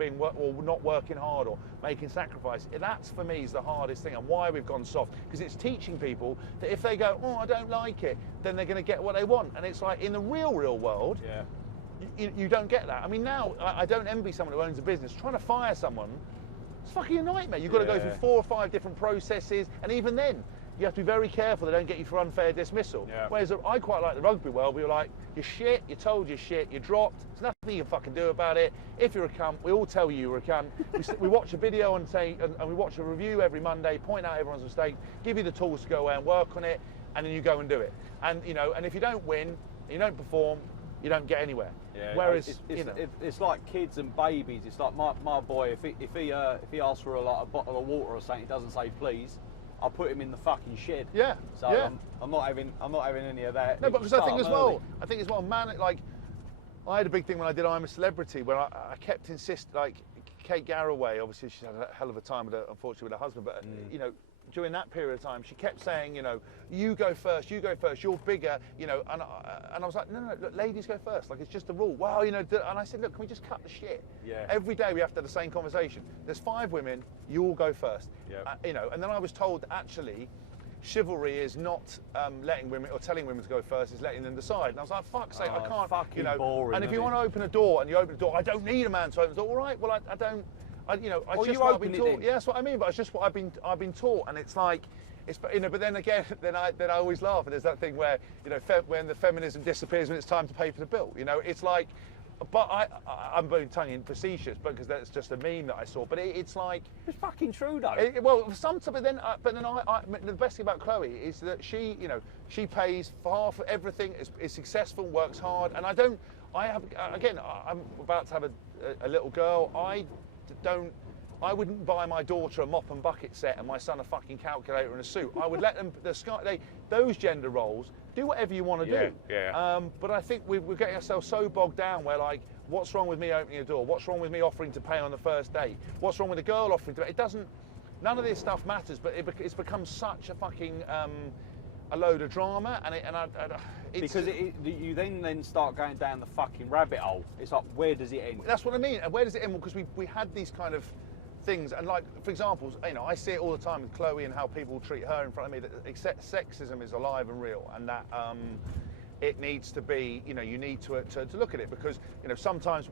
not working hard or making sacrifice. That's, for me, is the hardest thing, and why we've gone soft. Because it's teaching people that if they go, I don't like it, then they're going to get what they want. And it's like, in the real world, you don't get that. I mean, now, I don't envy someone who owns a business. Trying to fire someone, it's fucking a nightmare. You've got to go through 4 or 5 different processes, and even then, you have to be very careful they don't get you for unfair dismissal. Whereas I quite like the rugby world. We were like, you're shit, you're told you're shit, you're dropped, there's nothing you can fucking do about it. If you're a cunt, we all tell you you're a cunt. We watch a video and we watch a review every Monday, point out everyone's mistake, give you the tools to go away and work on it, and then you go and do it. And and if you don't win, you don't perform, you don't get anywhere. Whereas it's like kids and babies. It's like my boy. If he asks for a bottle of water or something, he doesn't say please, I'll put him in the fucking shed. So I'm not having any of that. No, but because I think as well, man, like I had a big thing when I did I'm a Celebrity, where I kept insisting, like Kate Garraway, obviously she's had a hell of a time unfortunately with her husband, but during that period of time, she kept saying, you go first, you're bigger, and I was like, no, look, ladies go first, like it's just the rule. Wow, and I said, look, can we just cut the shit? Every day we have to have the same conversation. There's 5 women, you all go first. And then I was told that actually, chivalry is not letting women or telling women to go first, is letting them decide. And I was like, fuck's sake, I can't, fucking boring, and if you want to open a door and you open the door, I don't need a man to open the door. All right, well, I don't. It's just what I've been taught. Yeah, that's what I mean. But it's just what I've been taught, and it's like, But then again, then I always laugh. And there's that thing where when the feminism disappears when it's time to pay for the bill. It's like, but I'm very tongue in facetious, because that's just a meme that I saw. But it's like, it's fucking true though. But then the best thing about Chloe is that she pays for half of everything, is successful, works hard, and I'm about to have a little girl. I wouldn't buy my daughter a mop and bucket set and my son a fucking calculator and a suit. I would let them, those gender roles, do whatever you want to do. Yeah. But I think we're getting ourselves so bogged down where, like, What's wrong with me opening a door? What's wrong with me offering to pay on the first date? What's wrong with a girl offering to pay? It doesn't, none of this stuff matters, but it's become such a fucking, a load of drama, and it's... Because you then start going down the fucking rabbit hole. It's like, where does it end? That's what I mean, and where does it end? Because we had these kind of things, and like, for example, you know, I see it all the time with Chloe and how people treat her in front of me, that sexism is alive and real, and that it needs to be, you know, you need to look at it, because, you know, sometimes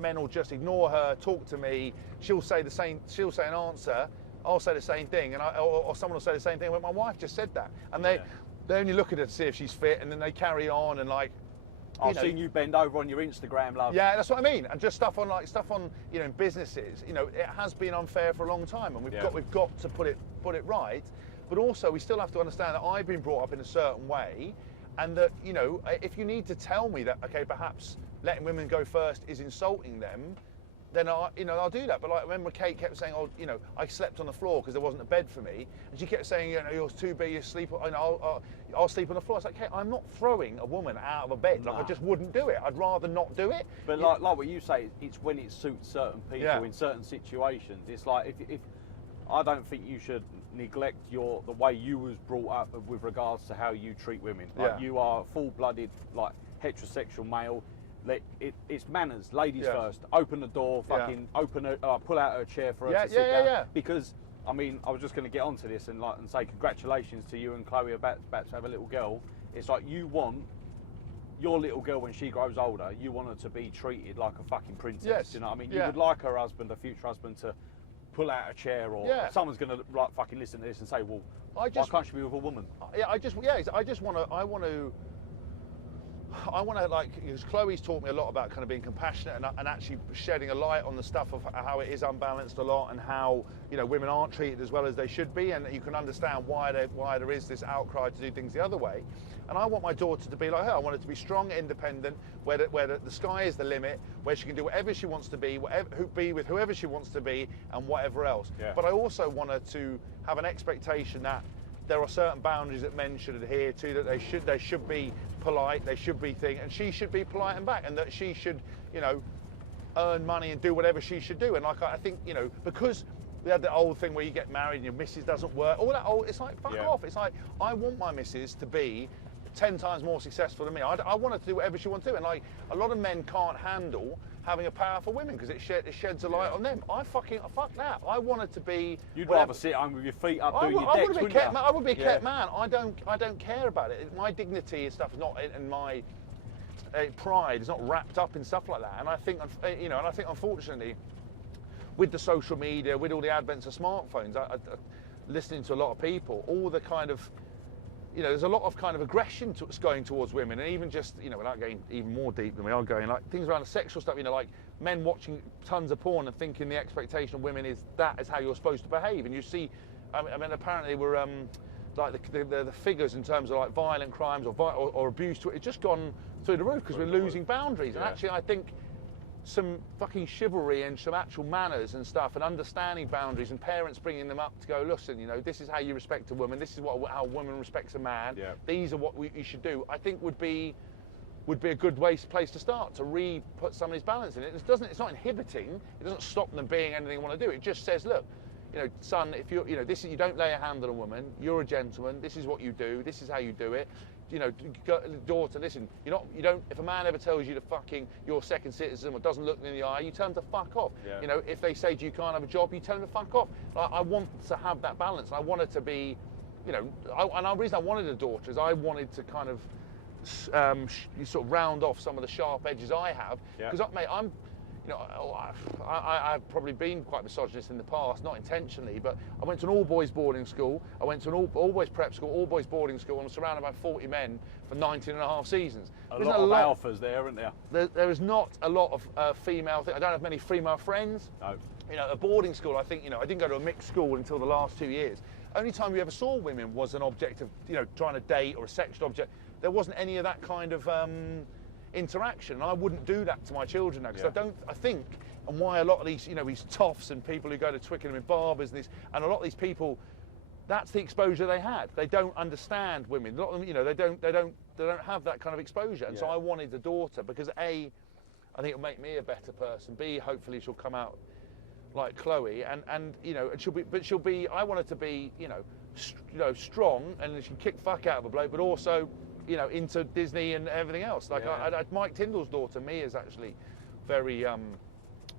men will just ignore her, talk to me, she'll say an answer, I'll say the same thing, and or someone will say the same thing. Well, my wife just said that, and they only look at her to see if she's fit, and then they carry on, and like, I've seen you bend over on your Instagram, love. Yeah, that's what I mean. And just stuff on you know, in businesses. You know, it has been unfair for a long time, and we've got to put it right. But also, we still have to understand that I've been brought up in a certain way, and that, you know, if you need to tell me that, okay, perhaps letting women go first is insulting them, then I'll do that. But like, I remember Kate kept saying, oh, you know, I slept on the floor because there wasn't a bed for me, and she kept saying, you know, you're too big, you sleep, you know, I'll sleep on the floor. It's like, Kate, I'm not throwing a woman out of a bed. Like, I just wouldn't do it. I'd rather not do it. But like what you say, it's when it suits certain people in certain situations. It's like, if I don't think you should neglect the way you was brought up with regards to how you treat women. Like, you are a full-blooded, like, heterosexual male. It's manners, ladies first. Open the door, fucking open her, pull out her chair for her to sit down. Because, I mean, I was just going to get onto this and say congratulations to you and Chloe about to have a little girl. It's like, you want your little girl, when she grows older, you want her to be treated like a fucking princess. Yes. You know what I mean? You would like her husband, a future husband, to pull out a chair, or someone's going to like fucking listen to this and say, well, why can't she be with a woman? I want to, like, because Chloe's taught me a lot about kind of being compassionate and actually shedding a light on the stuff of how it is unbalanced a lot, and how, you know, women aren't treated as well as they should be, and you can understand why there is this outcry to do things the other way. And I want my daughter to be like her. I want her to be strong, independent, where the sky is the limit, where she can do whatever she wants to be, be with whoever she wants to be, and whatever else. Yeah. But I also want her to have an expectation that there are certain boundaries that men should adhere to, that they should be polite, they should be and she should be polite and back, and that she should, you know, earn money and do whatever she should do. And like, I think, you know, because we had the old thing where you get married and your missus doesn't work, all that old, it's like, fuck off. It's like, I want my missus to be 10 times more successful than me. I want her to do whatever she wants to do. And like, a lot of men can't handle having a powerful woman because it sheds a light on them. Fuck that. I want her to be... You'd rather sit home with your feet up doing your decks, wouldn't you? I would be a kept man. I don't care about it. My dignity and stuff is not, and my pride is not wrapped up in stuff like that. And I think, you know, unfortunately, with the social media, with all the advents of smartphones, listening to a lot of people, all the kind of, you know, there's a lot of kind of aggression going towards women, and even just, you know, without getting even more deep than we are going, like things around the sexual stuff, you know, like men watching tons of porn and thinking the expectation of women is that is how you're supposed to behave. And you see, I mean, apparently we're like the figures in terms of like violent crimes or abuse, it's just gone through the roof because we're losing boundaries. And actually, I think some fucking chivalry and some actual manners and stuff, and understanding boundaries, and parents bringing them up to go, listen, you know, this is how you respect a woman, this is how a woman respects a man, these are what you should do, I think would be a good place to start, to re-put somebody's balance in it. It's not inhibiting, it doesn't stop them being anything they want to do, it just says, look, you know, son, if you're, you know, you don't lay a hand on a woman, you're a gentleman, this is what you do, this is how you do it. You know, daughter, listen, you don't, if a man ever tells you to fucking, you're a second citizen or doesn't look them in the eye, you tell them to fuck off. Yeah. You know, if they say to you can't have a job, you tell them to fuck off. I want to have that balance. I want it to be, you know, and the reason I wanted a daughter is I wanted to kind of sort of round off some of the sharp edges I have. Because, mate, you know, I've probably been quite misogynist in the past, not intentionally, but I went to an all-boys boarding school, I went to an all-boys prep school, all-boys boarding school, and I'm surrounded by 40 men for 19 and a half seasons. There's a lot of alphas there, isn't there? There is not a lot of female, I don't have many female friends. No. You know, a boarding school, I think, you know, I didn't go to a mixed school until the last 2 years. Only time you ever saw women was an object of, you know, trying to date or a sexual object. There wasn't any of that kind of interaction. I wouldn't do that to my children now, because I think, and why a lot of these, you know, these toffs and people who go to Twickenham and barbers and a lot of these people, that's the exposure they had. They don't understand women. A lot of them, you know, they don't have that kind of exposure. And so I wanted a daughter because I I think it'll make me a better person. B, hopefully she'll come out like Chloe, and you know, and she'll be. I want her to be, you know, strong, and she can kick fuck out of a bloke, but also, you know, into Disney and everything else. Like Mike Tyndall's daughter, Mia, is actually very,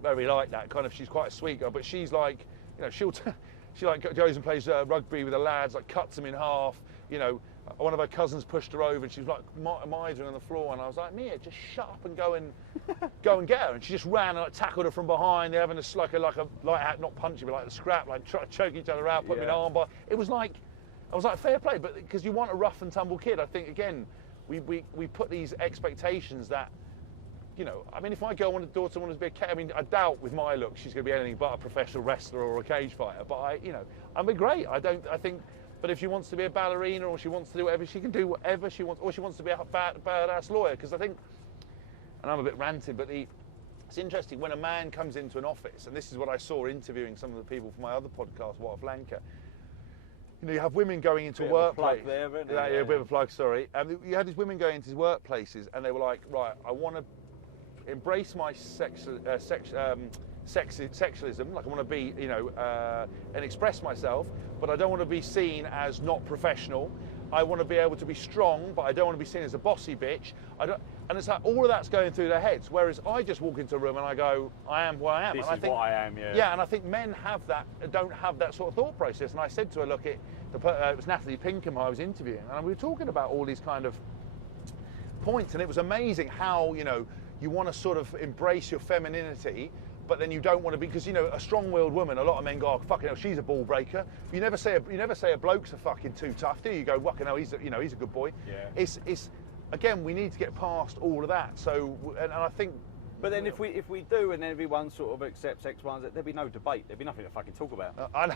very like that kind of. She's quite a sweet girl, but she's like, you know, she like goes and plays rugby with the lads, like cuts them in half. You know, one of her cousins pushed her over, and she was like misering on the floor, and I was like, Mia, just shut up and go and get her. And she just ran and like tackled her from behind. They're having not punching, but like a scrap, like trying to choke each other out, put me in an armbar. It was like, I was like, fair play, but because you want a rough and tumble kid, I think again, we put these expectations that, you know, I mean, if my daughter wanted to be I mean, I doubt with my look she's going to be anything but a professional wrestler or a cage fighter. But I'd be great. I think. But if she wants to be a ballerina, or she wants to do whatever, she can do whatever she wants, or she wants to be a badass lawyer. Because I think, and I'm a bit ranty, but it's interesting when a man comes into an office, and this is what I saw interviewing some of the people for my other podcast, What of Lanka. You know, you have women going into workplace. Yeah, a bit of a plug. Sorry. You had these women going into workplaces, and they were like, right, I want to embrace my sexualism, like I want to be, you know, and express myself, but I don't want to be seen as not professional. I want to be able to be strong, but I don't want to be seen as a bossy bitch. And it's like all of that's going through their heads, whereas I just walk into a room and I go, I am who I am. This and is what I am, yeah. Yeah, and I think men don't have that sort of thought process. And I said to her, look, it was Natalie Pinkham I was interviewing, and we were talking about all these kind of points, and it was amazing how, you know, you want to sort of embrace your femininity, but then you don't want to be, because, you know, a strong-willed woman, a lot of men go, oh, fucking hell, she's a ball breaker. You never say a bloke's a fucking too tough, do you? You go, fucking hell, he's a good boy. Yeah. It's again, we need to get past all of that. So, and I think. But then if we do, and everyone sort of accepts X, Y, and Z, there'd be no debate. There'd be nothing to fucking talk about. I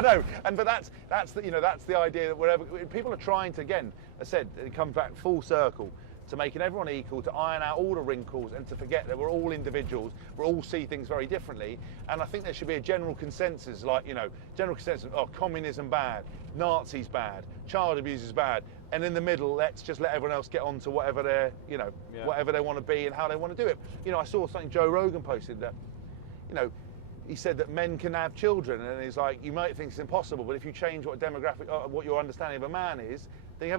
know, but that's the idea that wherever people are trying to, again, as I said, it comes back full circle to making everyone equal, to iron out all the wrinkles, and to forget that we're all individuals, we all see things very differently. And I think there should be a general consensus, like, you know, oh, communism bad, Nazis bad, child abuse is bad, and in the middle, let's just let everyone else get on to whatever they're, you know, whatever they want to be and how they want to do it. You know, I saw something Joe Rogan posted that, you know, he said that men can have children, and he's like, you might think it's impossible, but if you change what what your understanding of a man is,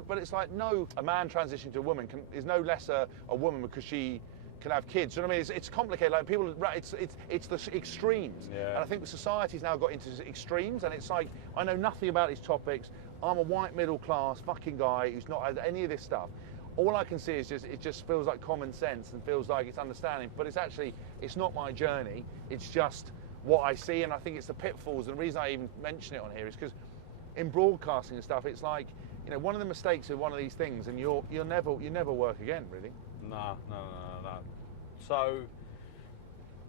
but it's like, no, a man transitioning to a woman is no less a woman because she can have kids. You know what I mean? It's complicated. Like people, it's the extremes. Yeah. And I think society's now got into extremes, and it's like, I know nothing about these topics. I'm a white middle class fucking guy who's not had any of this stuff. All I can see is it just feels like common sense and feels like it's understanding. But it's not my journey. It's just what I see, and I think it's the pitfalls. And the reason I even mention it on here is because in broadcasting and stuff, it's like, you know, one of the mistakes of one of these things, and you never work again, really. No. So,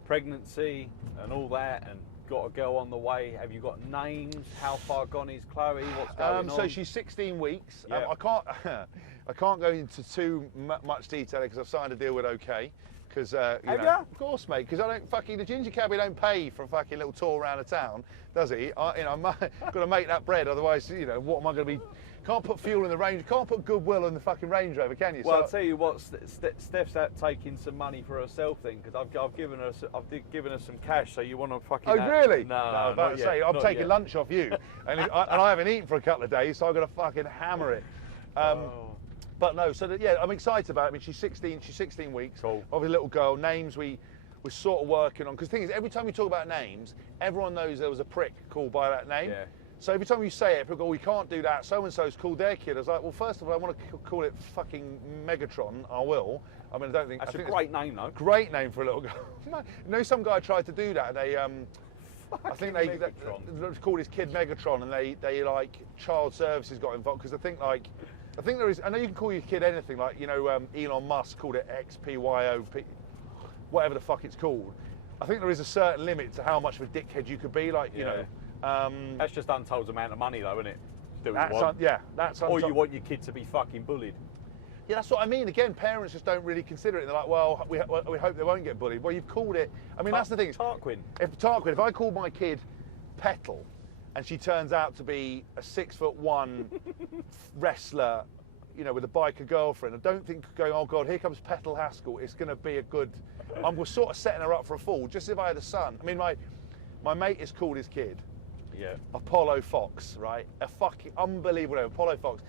pregnancy and all that, and got a girl on the way. Have you got names? How far gone is Chloe? What's going on? So she's 16 weeks. Yeah. I can't go into too much detail because I've signed a deal with OK. Because Have you? of course, mate. Because the ginger cabbie don't pay for a fucking little tour around the town, does he? I'm got to make that bread. Otherwise, you know, what am I going to be? Can't put fuel in the Range. Can't put goodwill in the fucking Range Rover, can you? Well, I'll tell you what. Steph's out taking some money for herself then, because I've given her some cash. So you want to fucking? Oh, really? No, I was about to say I'm taking lunch off you, and I haven't eaten for a couple of days, so I've got to fucking hammer it. But no, so I'm excited about it. I mean, she's 16 weeks. Cool. Obviously, little girl. Names we're sort of working on, because the thing is, every time we talk about names, everyone knows there was a prick called by that name. Yeah. So every time you say it, people go, we can't do that, so-and-so's called their kid. I was like, well, first of all, I want to call it fucking Megatron, I will. I mean, I don't think... That's a great name, though. Great name for a little girl. You know, some guy tried to do that, and they... I think they called his kid Megatron, and they like, child services got involved, because I think there is... I know you can call your kid anything, like, you know, Elon Musk called it XPYOP, whatever the fuck it's called. I think there is a certain limit to how much of a dickhead you could be, like, you know... that's just untold amount of money, though, isn't it? That's or you want your kid to be fucking bullied. Yeah, that's what I mean. Again, parents just don't really consider it. They're like, well, we hope they won't get bullied. Well, you've called it. I mean, that's the thing. Tarquin. If I call my kid Petal, and she turns out to be a 6'1" wrestler, you know, with a biker girlfriend, I don't think going, oh God, here comes Petal Haskell, it's going to be a good, we're sort of setting her up for a fall, just if I had a son. I mean, my mate has called his kid Apollo Fox, right? A fucking unbelievable name, Apollo Fox.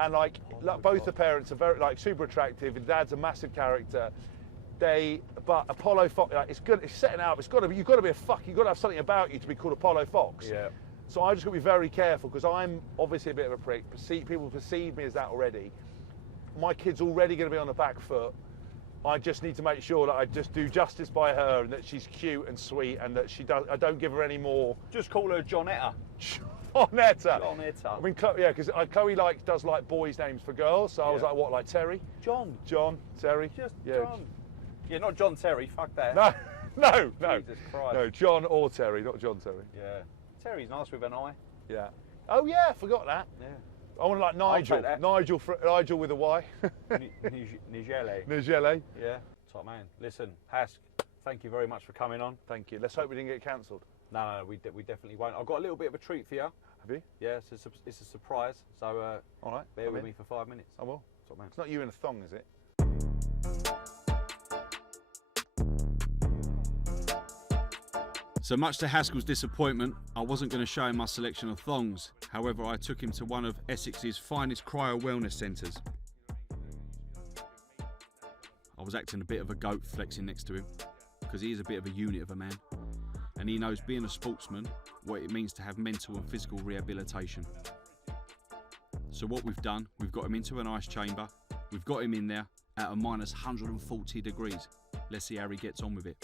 And like both the parents are very, like, super attractive, and dad's a massive character. But Apollo Fox, like, it's good, it's setting out, you've got to have something about you to be called Apollo Fox. Yeah. So I just got to be very careful, because I'm obviously a bit of a prick. People perceive me as that already. My kid's already going to be on the back foot. I just need to make sure that I just do justice by her, and that she's cute and sweet, and that I don't give her any more. Just call her Johnetta. Johnetta. Johnetta. I mean, yeah, because Chloe does like boys' names for girls. So I was like, what, like Terry? John, Terry. Just John. Yeah, not John Terry. Fuck that. No. Jesus Christ. No, John or Terry, not John Terry. Yeah. Terry's nice with an I. Yeah. Oh yeah, forgot that. Yeah. I want to like Nigel. Nigel with a Y. Nigele. Nigele. Yeah. Top man. Listen, Hask, thank you very much for coming on. Thank you. Let's hope we didn't get cancelled. No, we definitely won't. I've got a little bit of a treat for you. Have you? Yeah, it's a surprise. So all right. Bear with me for 5 minutes. I will. Top man. It's not you in a thong, is it? So much to Haskell's disappointment, I wasn't going to show him my selection of thongs. However, I took him to one of Essex's finest cryo wellness centres. I was acting a bit of a goat flexing next to him, because he is a bit of a unit of a man. And he knows, being a sportsman, what it means to have mental and physical rehabilitation. So what we've done, we've got him into an ice chamber. We've got him in there at a minus 140 degrees. Let's see how he gets on with it.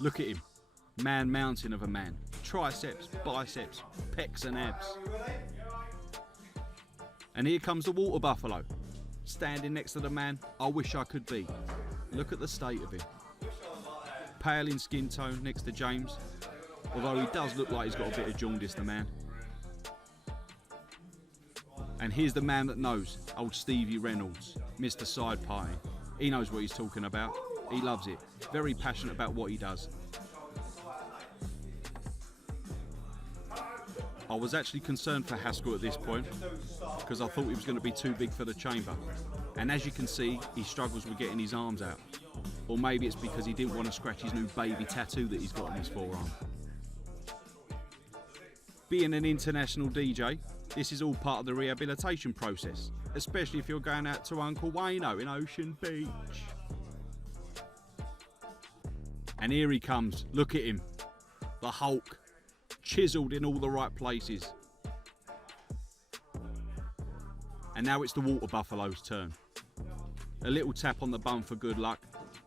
Look at him, man mountain of a man. Triceps, biceps, pecs and abs. And here comes the water buffalo, standing next to the man I wish I could be. Look at the state of him. Pale in skin tone next to James, although he does look like he's got a bit of jaundice, the man. And here's the man that knows, old Stevie Reynolds, Mr. Side Party. He knows what he's talking about. He loves it. Very passionate about what he does. I was actually concerned for Haskell at this point, because I thought he was going to be too big for the chamber. And as you can see, he struggles with getting his arms out. Or maybe it's because he didn't want to scratch his new baby tattoo that he's got on his forearm. Being an international DJ, this is all part of the rehabilitation process, especially if you're going out to Uncle Wayno in Ocean Beach. And here he comes, look at him, the Hulk, chiselled in all the right places. And now it's the water buffalo's turn. A little tap on the bum for good luck,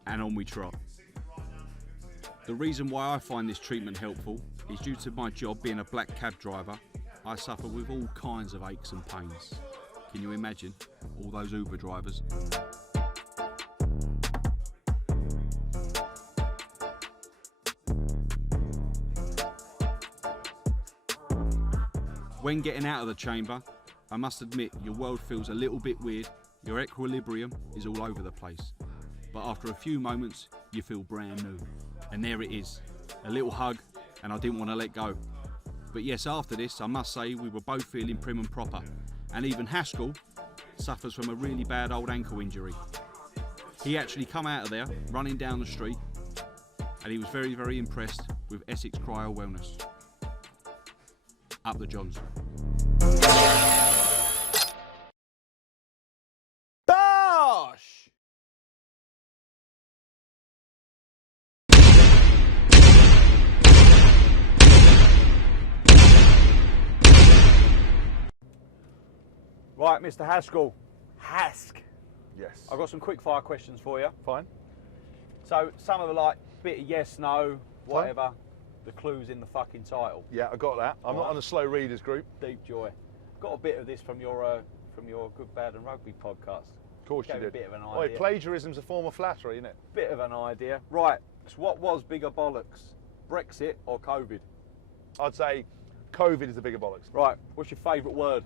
and on we trot. The reason why I find this treatment helpful is due to my job being a black cab driver. I suffer with all kinds of aches and pains. Can you imagine? All those Uber drivers. When getting out of the chamber, I must admit your world feels a little bit weird, your equilibrium is all over the place. But after a few moments, you feel brand new. And there it is, a little hug, and I didn't want to let go. But yes, after this, I must say we were both feeling prim and proper. And even Haskell suffers from a really bad old ankle injury. He actually come out of there, running down the street, and he was very, very impressed with Essex Cryo Wellness. Up the Johns. Bosh! Right, Mr. Haskell. Hask. Yes. I've got some quick fire questions for you. Fine. So some of the like bit of yes, no, whatever. The clues in the fucking title. Yeah, I got that. I'm not on the slow readers group. Deep joy. Got a bit of this from your Good, Bad and Rugby podcast. Of course you Gave did. a bit of an Oh, idea. plagiarism's a form of flattery, isn't it? Bit of an idea. Right. So what was bigger bollocks? Brexit or COVID? I'd say COVID is the bigger bollocks. Right. What's your favourite word?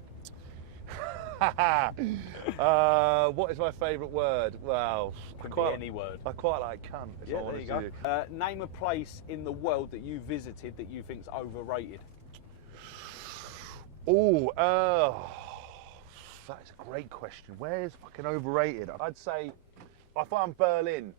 What is my favourite word? Well, Could be any word. I quite like cunt. If Yeah, I'm there honest you with go. Name a place in the world that you visited that you think's overrated. Oh, that is a great question. Where's fucking overrated? I'd say I find Berlin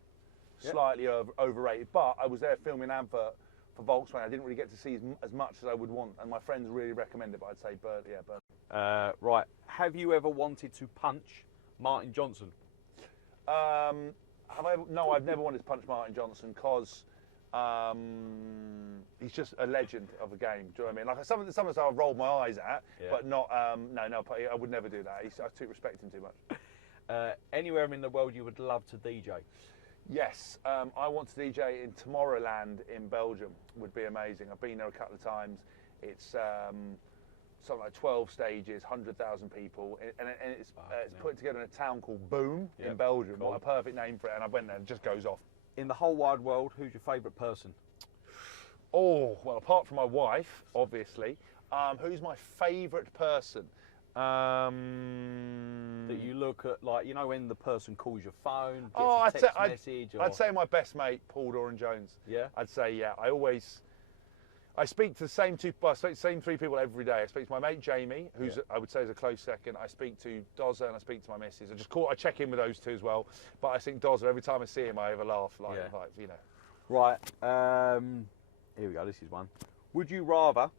slightly overrated, but I was there filming an advert for Volkswagen. I didn't really get to see as much as I would want, and my friends really recommend it, but I'd say Berlin. Right. Have you ever wanted to punch Martin Johnson? No, I've never wanted to punch Martin Johnson because he's just a legend of the game. Do you know what I mean? Like some of the stuff I've rolled my eyes at, but not. No, I would never do that. I respect him too much. Anywhere in the world you would love to DJ? Yes, I want to DJ in Tomorrowland in Belgium. Would be amazing. I've been there a couple of times. It's something like 12 stages, 100,000 people, and it's put together in a town called Boom in Belgium. Cool. What a perfect name for it, and I went there and it just goes off. In the whole wide world, who's your favourite person? Oh, well, apart from my wife, obviously, who's my favourite person? That you look at, like, you know, when the person calls your phone, gets a text message? I'd say my best mate, Paul Doran-Jones. Yeah? I'd say, yeah. I speak to the same three people every day. I speak to my mate Jamie, who's I would say is a close second. I speak to Dozza and I speak to my missus. I check in with those two as well. But I think Dozza, every time I see him, I have a laugh, like you know. Right. Here we go. This is one. Would you rather?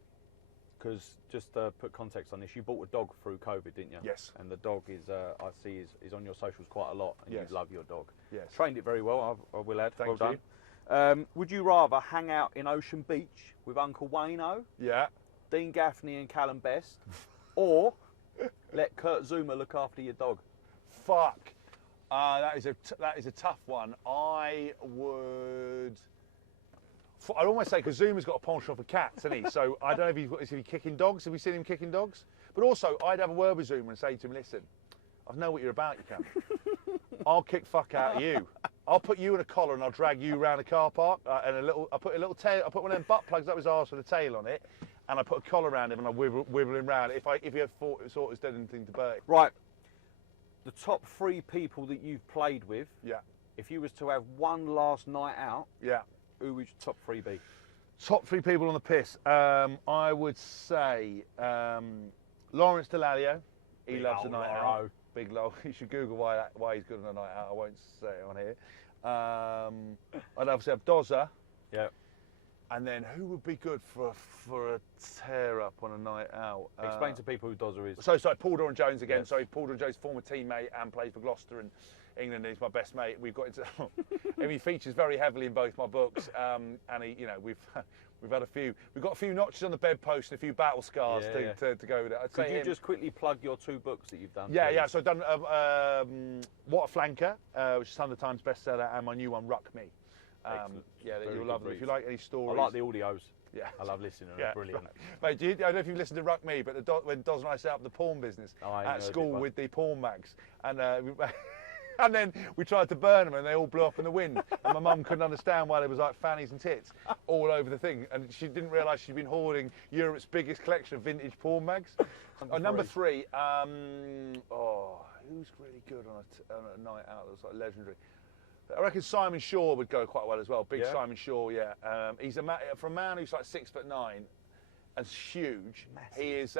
Because just to put context on this, you bought a dog through COVID, didn't you? Yes. And the dog is, I see, is on your socials quite a lot, and you love your dog. Yes. Trained it very well, I will add. Thank you. Would you rather hang out in Ocean Beach with Uncle Wayno, Dean Gaffney and Callum Best, or let Kurt Zuma look after your dog? Fuck. That is a tough one. I'd almost say, because Zuma's got a penchant for cats, hasn't he? So I don't know if he's kicking dogs. Have we seen him kicking dogs? But also, I'd have a word with Zuma and say to him, listen, I know what you're about, you can. I'll kick fuck out of you. I'll put you in a collar and I'll drag you around a car park and I'll put a little tail. I'll put one of them butt plugs up his arse with a tail on it, and I put a collar around him and I wibble him round. If he had thought it was dead anything to Bertie. Right. The top 3 people that you've played with. Yeah. If you was to have one last night out. Yeah. Who would your top 3 be? Top 3 people on the piss. I would say Lawrence Dallaglio. He loves a night out. Big Low. You should Google why he's good on a night out. I won't say it on here. I'd obviously have Dozza. Yeah. And then who would be good for a tear up on a night out? Explain to people who Dozza is. So sorry, Paul Doran-Jones again. Yes. Sorry, Paul Doran-Jones, former teammate and plays for Gloucester and England. He's my best mate. We've got into. He features very heavily in both my books, and he, you know, we've had a few. We've got a few notches on the bedpost and a few battle scars to go with it. Could you just quickly plug your 2 books that you've done? Yeah, please? Yeah. So I've done What a Flanker, which is Sunday Times bestseller, and my new one, Ruck Me. Yeah, you'll love them. If you like any stories. I like the audios. Yeah, I love listening. They're brilliant. Right. Mate, I don't know if you've listened to Ruck Me, but when Doz and I set up the porn business at school with the porn mags, and and then we tried to burn them and they all blew up in the wind, and my mum couldn't understand why there was like fannies and tits all over the thing, and she didn't realise she'd been hoarding Europe's biggest collection of vintage porn mags. Number 3, who's really good on a night out that's like legendary? I reckon Simon Shaw would go quite well as well. Big Simon Shaw, yeah. He's for a man who's like 6'9" and huge. Massive. He is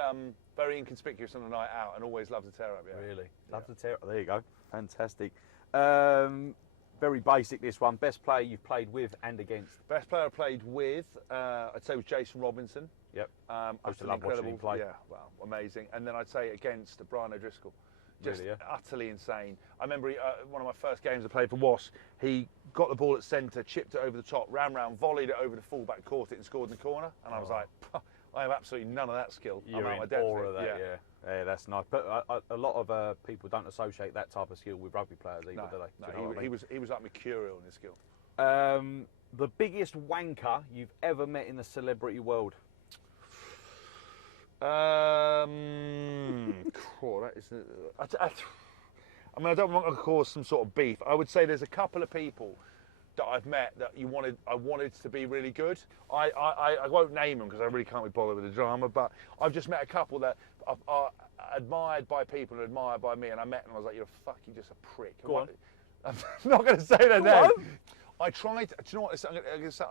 very inconspicuous on a night out and always loves to tear up. Yeah. Really? Loves to tear up. There you go. Fantastic. Very basic, this one. Best player you've played with and against? Best player I played with, I'd say was Jason Robinson. Yep. I used to love watching him play. Yeah, well, amazing. And then I'd say against Brian O'Driscoll. Just really, utterly insane. I remember one of my first games I played for Wasps, he got the ball at centre, chipped it over the top, ran round, volleyed it over the fullback, caught it and scored in the corner. And I was like, I have absolutely none of that skill. You're in awe of that, yeah, that's nice. But a lot of people don't associate that type of skill with rugby players either, do they? No, he was like mercurial in his skill. The biggest wanker you've ever met in the celebrity world? That is. I mean, I'm not going to cause some sort of beef. I would say there's a couple of people that I've met that I wanted to be really good. I won't name them because I really can't be bothered with the drama. But I've just met a couple that are admired by people and admired by me, and I met them and I was like, you're just a prick. Go on. I'm not going to say their name. I tried. Do you know what?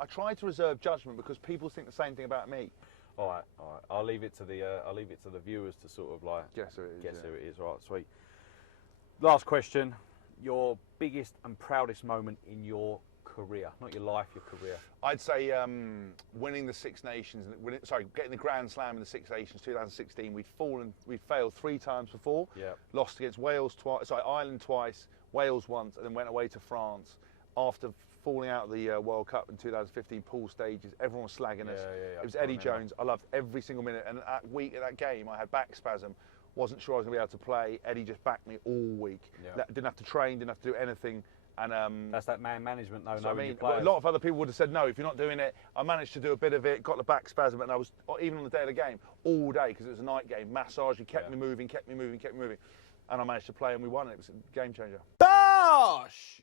I tried to reserve judgment because people think the same thing about me. All right. I'll leave it to the viewers to sort of like Guess who it is. guess who it is. Right, sweet. Last question. Your biggest and proudest moment in your career, not your life, your career. I'd say winning the Six Nations, getting the Grand Slam in the Six Nations 2016. We'd failed 3 times before. Yeah. Lost against Wales twice, Ireland twice, Wales once, and then went away to France after falling out of the World Cup in 2015 pool stages. Everyone was slagging us. Yeah, It was Eddie Jones. I loved every single minute. And that game, I had back spasm. Wasn't sure I was going to be able to play. Eddie just backed me all week. Yeah. Didn't have to train, didn't have to do anything. And That's that man management, though. so I mean, a lot of other people would have said no if you're not doing it. I managed to do a bit of it, got the back spasm, and I was even on the day of the game all day because it was a night game. Massage, he kept me moving, and I managed to play, and we won it. It was a game changer. Bosh!